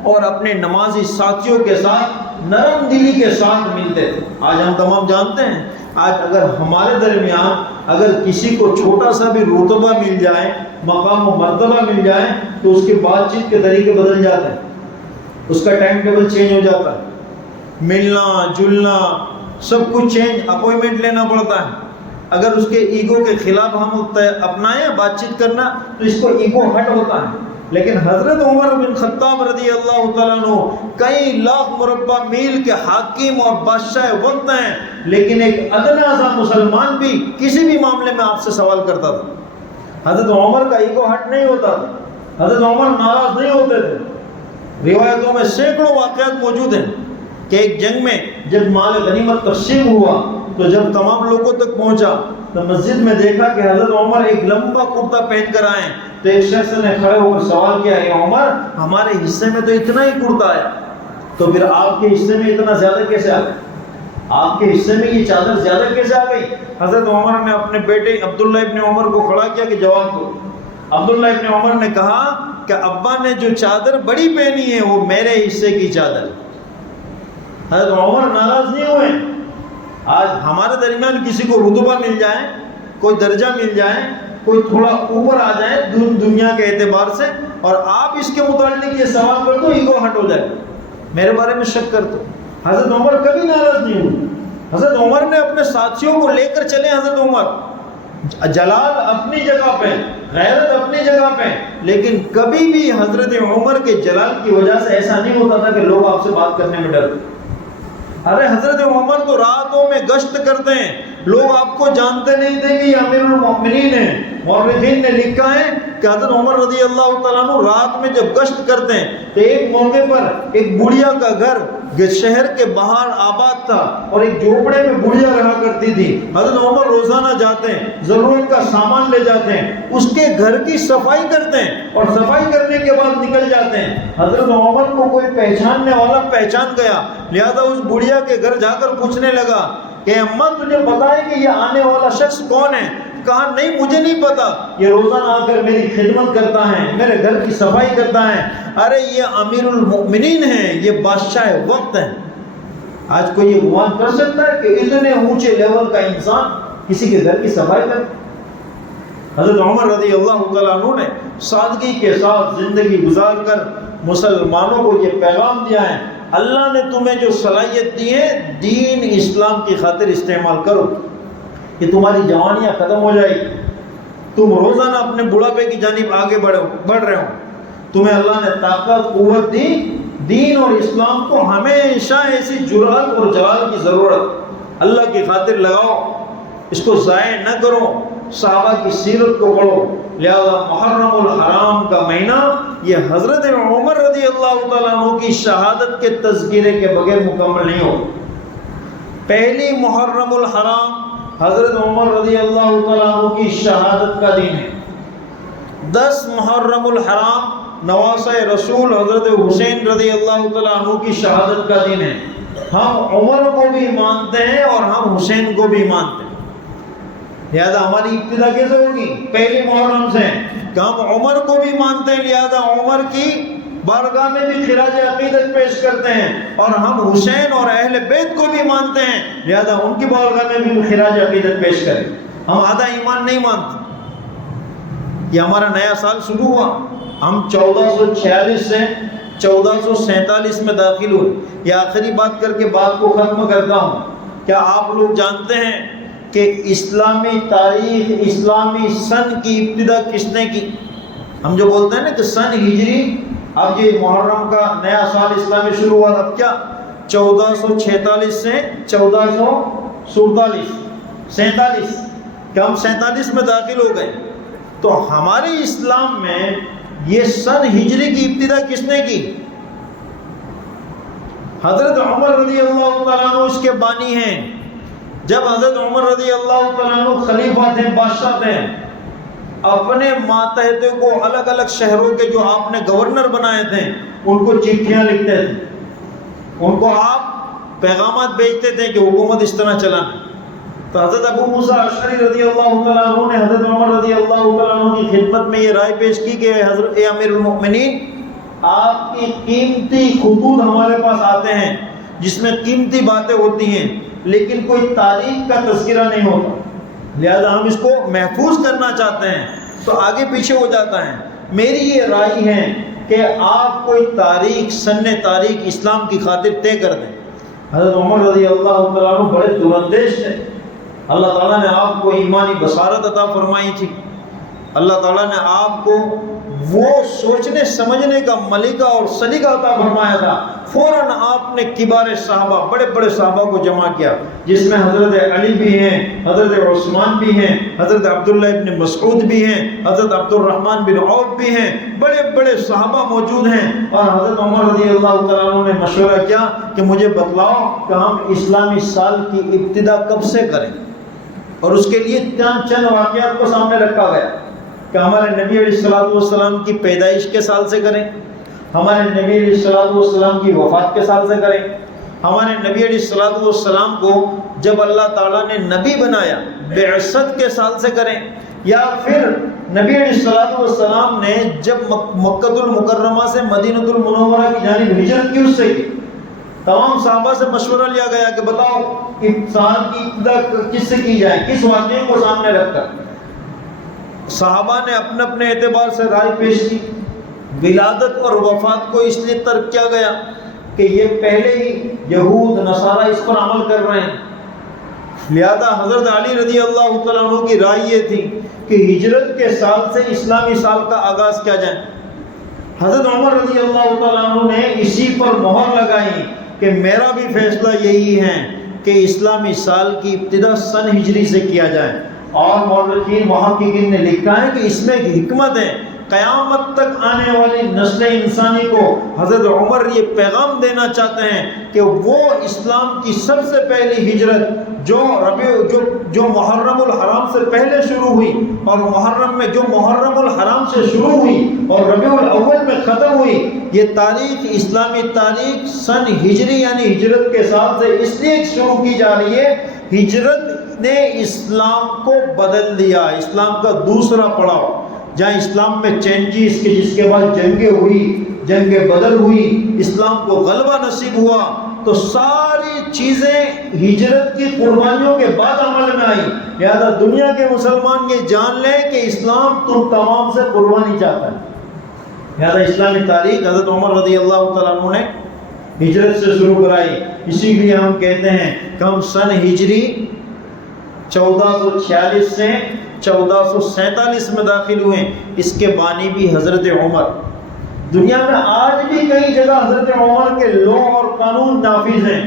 اور اپنے نمازی ساتھیوں کے ساتھ نرم دلی کے ساتھ ملتے تھے۔ آج ہم تمام جانتے ہیں، آج اگر ہمارے درمیان اگر کسی کو چھوٹا سا بھی رتبہ مل جائے، مقام و مرتبہ مل جائے، تو اس کے بات چیت کے طریقے بدل جاتے ہیں، اس کا ٹائم ٹیبل چینج ہو جاتا ہے، ملنا جلنا سب کچھ چینج، اپوائنٹمنٹ لینا پڑتا ہے۔ اگر اس کے ایگو کے خلاف ہم اپنائیں بات چیت کرنا تو اس کو ایگو ہٹ ہوتا ہے۔ لیکن حضرت عمر بن خطاب رضی اللہ تعالیٰ عنہ کئی لاکھ مربع میل کے حاکم اور بادشاہ وقت ہیں، لیکن ایک ادنا سا مسلمان بھی کسی بھی معاملے میں آپ سے سوال کرتا تھا، حضرت عمر کا ایگو ہٹ نہیں ہوتا تھا، حضرت عمر ناراض نہیں ہوتے تھے۔ روایتوں میں سینکڑوں واقعات موجود ہیں کہ ایک جنگ میں جب مال غنیمت تقسیم ہوا تو جب تمام لوگوں تک پہنچا تو مسجد میں دیکھا کہ حضرت عمر ایک لمبا کرتا پہن کر آئے، تو ایک شخص نے کھڑے ہو کر سوال کیا، اے عمر ہمارے حصے میں تو اتنا ہی کرتا ہے، تو پھر آپ کے حصے میں اتنا زیادہ کیسے آ گئی؟ آپ کے حصے میں یہ چادر زیادہ کیسے آ گئی؟ حضرت عمر نے اپنے بیٹے عبداللہ ابن عمر کو کھڑا کیا کہ جواب دو۔ عبداللہ ابن عمر نے کہا کہ ابا نے جو چادر بڑی پہنی ہے وہ میرے حصے کی چادر۔ حضرت عمر ناراض نہیں ہوئے۔ آج ہمارے درمیان کسی کو رتبہ مل جائے، کوئی درجہ مل جائے، کوئی تھوڑا اوپر آ جائے دنیا کے اعتبار سے، اور آپ اس کے متعلق یہ سوال کر دو، ایگو ہٹ ہو جائے، میرے بارے میں شک کر دو۔ حضرت عمر کبھی ناراض نہیں ہوئے۔ حضرت عمر نے اپنے ساتھیوں کو لے کر چلے، حضرت عمر جلال اپنی جگہ پہ، غیرت اپنی جگہ پہ، لیکن کبھی بھی حضرت عمر کے جلال کی وجہ سے ایسا نہیں ہوتا تھا کہ لوگ آپ سے بات کرنے میں ڈرتے۔ ارے حضرت عمر تو راتوں میں گشت کرتے ہیں، لوگ آپ کو جانتے نہیں تھے کہ یہ امیر المؤمنین ہیں۔ مورخین نے لکھا ہے کہ حضرت عمر رضی اللہ تعالیٰ عنہ رات میں جب گشت کرتے ہیں تو ایک موقع پر ایک بڑھیا کا گھر شہر کے باہر آباد تھا اور ایک جھوپڑے میں بڑھیا رہا کرتی تھی۔ حضرت عمر روزانہ جاتے ہیں، ضرورت کا سامان لے جاتے ہیں، اس کے گھر کی صفائی کرتے ہیں اور صفائی کرنے کے بعد نکل جاتے ہیں۔ حضرت عمر کو کوئی پہچاننے والا پہچان گیا، لہذا اس بڑھیا کے گھر جا کر پوچھنے لگا کہ اماں تجھے پتا ہے کہ یہ آنے والا شخص کون ہے؟ کہا نہیں مجھے نہیں پتا، یہ روزانہ آ کر میری خدمت کرتا ہے، میرے گھر کی صفائی کرتا ہے۔ ارے یہ امیر المؤمنین ہیں، یہ بادشاہ وقت ہیں۔ آج کوئی یہ گمان کر سکتا ہے کہ اتنے اونچے لیول کا انسان کسی کے گھر کی صفائی کرتا؟ حضرت عمر رضی اللہ تعالیٰ عنہ نے سادگی کے ساتھ زندگی گزار کر مسلمانوں کو یہ پیغام دیا ہے، اللہ نے تمہیں جو صلاحیت دی ہے دین اسلام کی خاطر استعمال کرو، کہ تمہاری جوانیاں ختم ہو جائے گی، تم روزانہ اپنے بڑھاپے کی جانب آگے بڑھ رہے ہو، تمہیں اللہ نے طاقت قوت دی، دین اور اسلام کو ہمیشہ ایسی جرأت اور جلال کی ضرورت، اللہ کی خاطر لگاؤ، اس کو ضائع نہ کرو، صحابہ کی سیرت کو پڑھو۔ لہذا محرم الحرام کا مہینہ یہ حضرت عمر رضی اللہ تعالیٰ عنہ کی شہادت کے تذکرے کے بغیر مکمل نہیں ہو۔ پہلی محرم الحرام حضرت عمر رضی اللہ تعالیٰ عنہ کی شہادت کا دن ہے۔ 10 محرم الحرام نواسہ رسول حضرت حسین رضی اللہ تعالیٰ عنہ کی شہادت کا دن ہے۔ ہم عمر کو بھی مانتے ہیں اور ہم حسین کو بھی مانتے ہیں، لہذا ہماری ابتدا کیسے ہوگی؟ پہلی محرم سے، کہ ہم عمر کو بھی مانتے ہیں، لہذا عمر کی بارگاہ میں بھی خراج عقیدت پیش کرتے ہیں، اور ہم حسین اور اہل بیت کو بھی مانتے ہیں، لہذا ان کی بارگاہ میں بھی خراج عقیدت پیش کریں۔ ہم آدھا ایمان نہیں مانتے۔ یہ ہمارا نیا سال شروع ہوا، ہم 1446 سے 1447 میں داخل ہوئے۔ یہ آخری بات کر کے بات کو ختم کرتا ہوں۔ کیا آپ لوگ جانتے ہیں کہ اسلامی تاریخ، اسلامی سن کی ابتدا کس نے کی؟ ہم جو بولتے ہیں نا کہ سن ہجری، اب یہ محرم کا نیا سال اسلامی شروع ہوا، اب کیا 1446 سے 1447 کہ ہم 47 میں داخل ہو گئے۔ تو ہمارے اسلام میں یہ سن ہجری کی ابتدا کس نے کی؟ حضرت عمر رضی اللہ تعالیٰ عنہ اس کے بانی ہیں۔ جب حضرت عمر رضی اللہ تعالیٰ عنہ خلیفہ تھے، بادشاہ تھے، اپنے ماتحتوں کو الگ الگ شہروں کے جو آپ نے گورنر بنائے تھے ان کو چٹھیاں لکھتے تھے، ان کو آپ پیغامات بھیجتے تھے کہ حکومت اس طرح چلانا۔ تو حضرت ابو موسیٰ اشعری رضی اللہ تعالیٰ عنہ نے حضرت عمر رضی اللہ تعالیٰ عنہ کی خدمت میں یہ رائے پیش کی کہ حضرت امیر المؤمنین، آپ کی قیمتی خطوط ہمارے پاس آتے ہیں جس میں قیمتی باتیں ہوتی ہیں لیکن کوئی تاریخ کا تذکرہ نہیں ہوتا، لہذا ہم اس کو محفوظ کرنا چاہتے ہیں تو آگے پیچھے ہو جاتا ہے۔ میری یہ رائے ہے کہ آپ کوئی تاریخ، سن تاریخ اسلام کی خاطر طے کر دیں۔ حضرت عمر رضی اللہ تعالیٰ عنہ بڑے دوراندیش تھے، اللہ تعالیٰ نے آپ کو ایمانی بصارت عطا فرمائی تھی، اللہ تعالیٰ نے آپ کو وہ سوچنے سمجھنے کا ملکہ اور سلیقہ عطا فرمایا تھا۔ فوراً آپ نے کبار صحابہ، بڑے بڑے صحابہ کو جمع کیا، جس میں حضرت علی بھی ہیں، حضرت عثمان بھی ہیں، حضرت عبداللہ ابن مسعود بھی ہیں، حضرت عبد الرحمن بن عوف بھی ہیں، بڑے بڑے صحابہ موجود ہیں۔ اور حضرت عمر رضی اللہ تعالیٰ عنہ نے مشورہ کیا کہ مجھے بتلاؤ کہ ہم اسلامی سال کی ابتدا کب سے کریں، اور اس کے لیے چند واقعات کو سامنے رکھا گیا کہ ہمارے نبی علیہ السلام کی پیدائش کے سال سے کریں، ہمارے نبی علیہ السلام کی وفات کے سال سے کریں، ہمارے نبی علیہ السلام کو جب اللہ تعالیٰ نے نبی بنایا بعثت کے سال سے کریں، یا پھر نبی علیہ السلام نے جب مکہ المکرمہ سے مدینہ المنورہ کی جانب ہجرت کی اس سے کی۔ تمام صحابہ سے مشورہ لیا گیا کہ بتاؤ سال کی ابتدا کس سے کی جائے، کس واقعے کو سامنے رکھ کر۔ صحابہ نے اپنے اپنے اعتبار سے رائے پیش کی۔ ولادت اور وفات کو اس لیے ترک کیا گیا کہ یہ پہلے ہی یہود نصارہ اس پر عمل کر رہے ہیں، لہذا حضرت علی رضی اللہ تعالیٰ عنہ کی رائے یہ تھی کہ ہجرت کے سال سے اسلامی سال کا آغاز کیا جائے۔ حضرت عمر رضی اللہ تعالیٰ عنہ نے اسی پر مہر لگائی کہ میرا بھی فیصلہ یہی ہے کہ اسلامی سال کی ابتدا سن ہجری سے کیا جائے، اور مورخین محققین نے لکھا ہے کہ اس میں ایک حکمت ہے، قیامت تک آنے والی نسل انسانی کو حضرت عمر یہ پیغام دینا چاہتے ہیں کہ وہ اسلام کی سب سے پہلی ہجرت جو محرم الحرام سے پہلے شروع ہوئی، اور محرم میں جو محرم الحرام سے شروع ہوئی اور ربیع الاول میں ختم ہوئی، یہ تاریخ، اسلامی تاریخ سن ہجری یعنی ہجرت کے سال سے اس لیے شروع کی جا رہی ہے۔ ہجرت نے اسلام کو بدل دیا، اسلام کا دوسرا پڑاؤ، جہاں اسلام میں چینجز کے جس کے بعد جنگیں ہوئی، جنگ بدر ہوئی، اسلام کو غلبہ نصیب ہوا، تو ساری چیزیں ہجرت کی قربانیوں کے بعد عمل میں آئی۔ لہذا دنیا کے مسلمان یہ جان لیں کہ اسلام تم تمام سے قربانی چاہتا ہے۔ لہذا اسلامی تاریخ حضرت عمر رضی اللہ تعالیٰ عنہ نے ہجرت سے شروع کرائی۔ اسی لیے ہم کہتے ہیں کہ ہم سن ہجری 1446 سے 1447 میں داخل ہوئے، اس کے بانی بھی حضرت عمر۔ دنیا میں آج بھی کئی جگہ حضرت عمر کے لا اور قانون نافذ ہیں،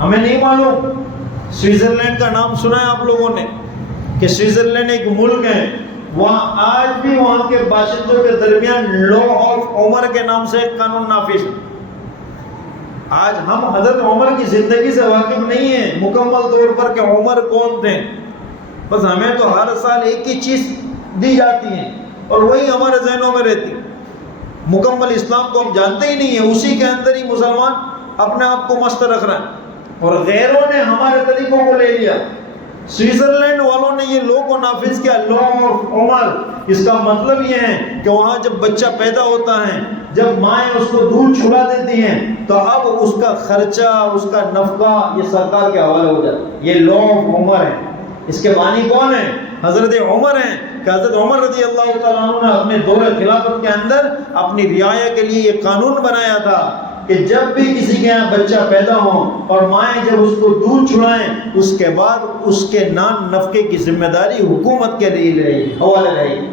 ہمیں نہیں معلوم۔ سوئٹزرلینڈ کا نام سنا ہے آپ لوگوں نے کہ سوئٹزرلینڈ ایک ملک ہے، وہاں آج بھی وہاں کے باشندوں کے درمیان لا آف عمر کے نام سے ایک قانون نافذ ہے۔ آج ہم حضرت عمر کی زندگی سے واقف نہیں ہیں مکمل طور پر کہ عمر کون تھے، بس ہمیں تو ہر سال ایک ہی چیز دی جاتی ہے اور وہی ہمارے ذہنوں میں رہتی۔ مکمل اسلام کو ہم جانتے ہی نہیں ہیں، اسی کے اندر ہی مسلمان اپنے آپ کو مست رکھ رہے ہیں، اور غیروں نے ہمارے طریقوں کو لے لیا۔ سوئٹزرلینڈ والوں نے یہ لا کو نافذ کیا، لا آف عمر۔ اس کا مطلب یہ ہے کہ وہاں جب بچہ پیدا ہوتا ہے، جب مائیں اس کو دودھ چھڑا دیتی ہیں، تو اب اس کا خرچہ، اس کا نفقہ یہ سرکار کے حوالے ہو جاتا ہے۔ یہ لا آف عمر ہے۔ اس کے بانی کون ہیں؟ حضرت عمر ہیں، کہ حضرت عمر رضی اللہ تعالیٰ عنہ نے اپنے دور خلافت کے اندر اپنی رعایا کے لیے یہ قانون بنایا تھا کہ جب بھی کسی کے یہاں بچہ پیدا ہو اور مائیں جب اس کو دودھ چھڑائیں، اس کے بعد اس کے نان نفقے کی ذمہ داری حکومت کے لیے رہے گی، حوالے رہے گی۔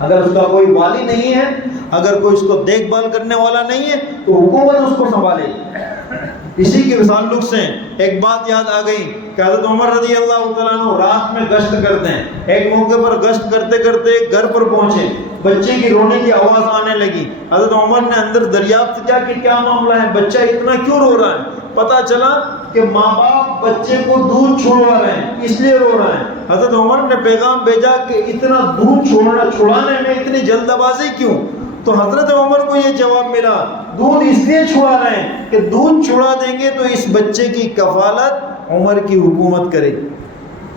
اگر اس کا کوئی والی نہیں ہے، اگر کوئی اس کو دیکھ بھال کرنے والا نہیں ہے، تو حکومت اس کو سنبھالے گی۔ اسی کے تعلق سے ایک بات یاد آ گئی کہ حضرت عمر رضی اللہ تعالیٰ عنہ رات میں گشت کرتے ہیں۔ ایک موقع پر گشت کرتے کرتے گھر پر پہنچے، بچے کی رونے کی آواز آنے لگی۔ حضرت عمر نے اندر دریافت کیا کہ کیا معاملہ ہے، بچہ اتنا کیوں رو رہا ہے؟ پتہ چلا کہ ماں باپ بچے کو دودھ چھڑوا رہے ہیں، اس لیے رو رہا ہے۔ حضرت عمر نے پیغام بھیجا کہ اتنا دودھ چھڑانے میں اتنی جلد بازی کیوں؟ تو حضرت عمر کو یہ جواب ملا، دودھ اس لیے چھڑا رہے ہیں کہ دودھ چھڑا دیں گے تو اس بچے کی کفالت عمر کی حکومت کرے گی۔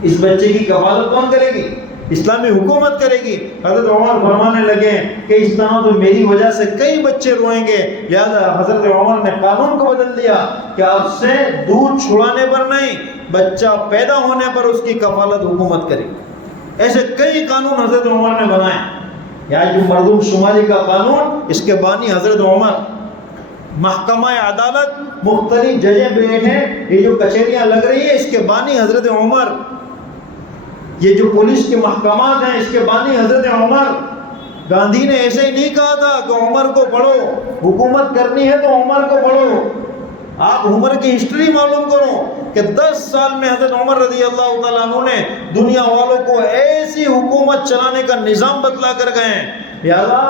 اس بچے کی کفالت کون کرے گی؟ اسلامی حکومت کرے گی۔ حضرت عمر فرمانے لگے کہ اس طرح تو میری وجہ سے کئی بچے روئیں گے، لہذا حضرت عمر نے قانون کو بدل دیا کہ اب سے دودھ چھڑانے پر نہیں، بچہ پیدا ہونے پر اس کی کفالت حکومت کرے گی۔ ایسے کئی قانون حضرت عمر نے بنائے۔ یا جو مردم شماری کا قانون، اس کے بانی حضرت عمر۔ محکمہ عدالت، مختلف ججیں بیٹھے، یہ جو کچہریاں لگ رہی ہیں، اس کے بانی حضرت عمر۔ یہ جو پولیس کے محکمات ہیں، اس کے بانی حضرت عمر۔ گاندھی نے ایسے ہی نہیں کہا تھا کہ عمر کو پڑھو، حکومت کرنی ہے تو عمر کو پڑھو۔ آپ عمر کی ہسٹری معلوم کرو کہ 10 سال میں حضرت عمر رضی اللہ تعالیٰ عنہ نے دنیا والوں کو ایسی حکومت چلانے کا نظام بتلا کر گئے ہیں، لہذا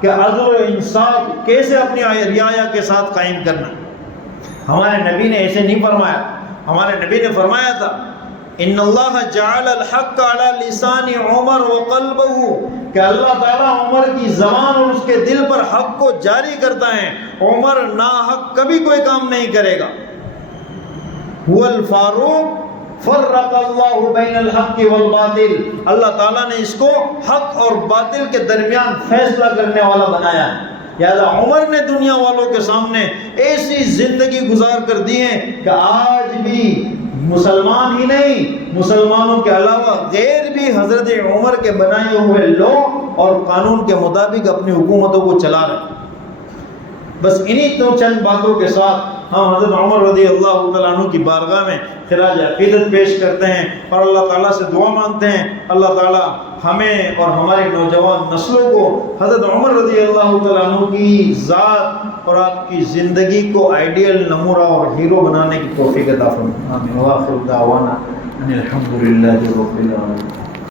کہ عدل و انصاف کیسے اپنی رعایا کے ساتھ قائم کرنا۔ ہمارے نبی نے ایسے نہیں فرمایا، ہمارے نبی نے فرمایا تھا ان اللہ جعل الحق علی لسان عمر وقلبہ، کہ اللہ تعالیٰ عمر کی زبان اور اس کے دل پر حق کو جاری کرتا ہے، عمر ناحق کبھی کوئی کام نہیں کرے گا۔ هو الفاروق فرق اللہ بین الحق والباطل، اللہ تعالیٰ نے اس کو حق اور باطل کے درمیان فیصلہ کرنے والا بنایا ہے۔ لہذا عمر نے دنیا والوں کے سامنے ایسی زندگی گزار کر دی ہے کہ آج بھی مسلمان ہی نہیں، مسلمانوں کے علاوہ غیر بھی حضرت عمر کے بنائے ہوئے لا اور قانون کے مطابق اپنی حکومتوں کو چلا رہے ہیں۔ بس انہی تو چند باتوں کے ساتھ ہم حضرت عمر رضی اللہ تعالیٰ عنہ کی بارگاہ میں خراج عقیدت پیش کرتے ہیں اور اللہ تعالیٰ سے دعا مانگتے ہیں اللہ تعالیٰ ہمیں اور ہماری نوجوان نسلوں کو حضرت عمر رضی اللہ تعالیٰ عنہ کی ذات اور آپ کی زندگی کو آئیڈیل نمونہ اور ہیرو بنانے کی توفیق عطا فرمائے۔ آمین۔ وآخر دعوانا ان الحمد للہ رب العالمین۔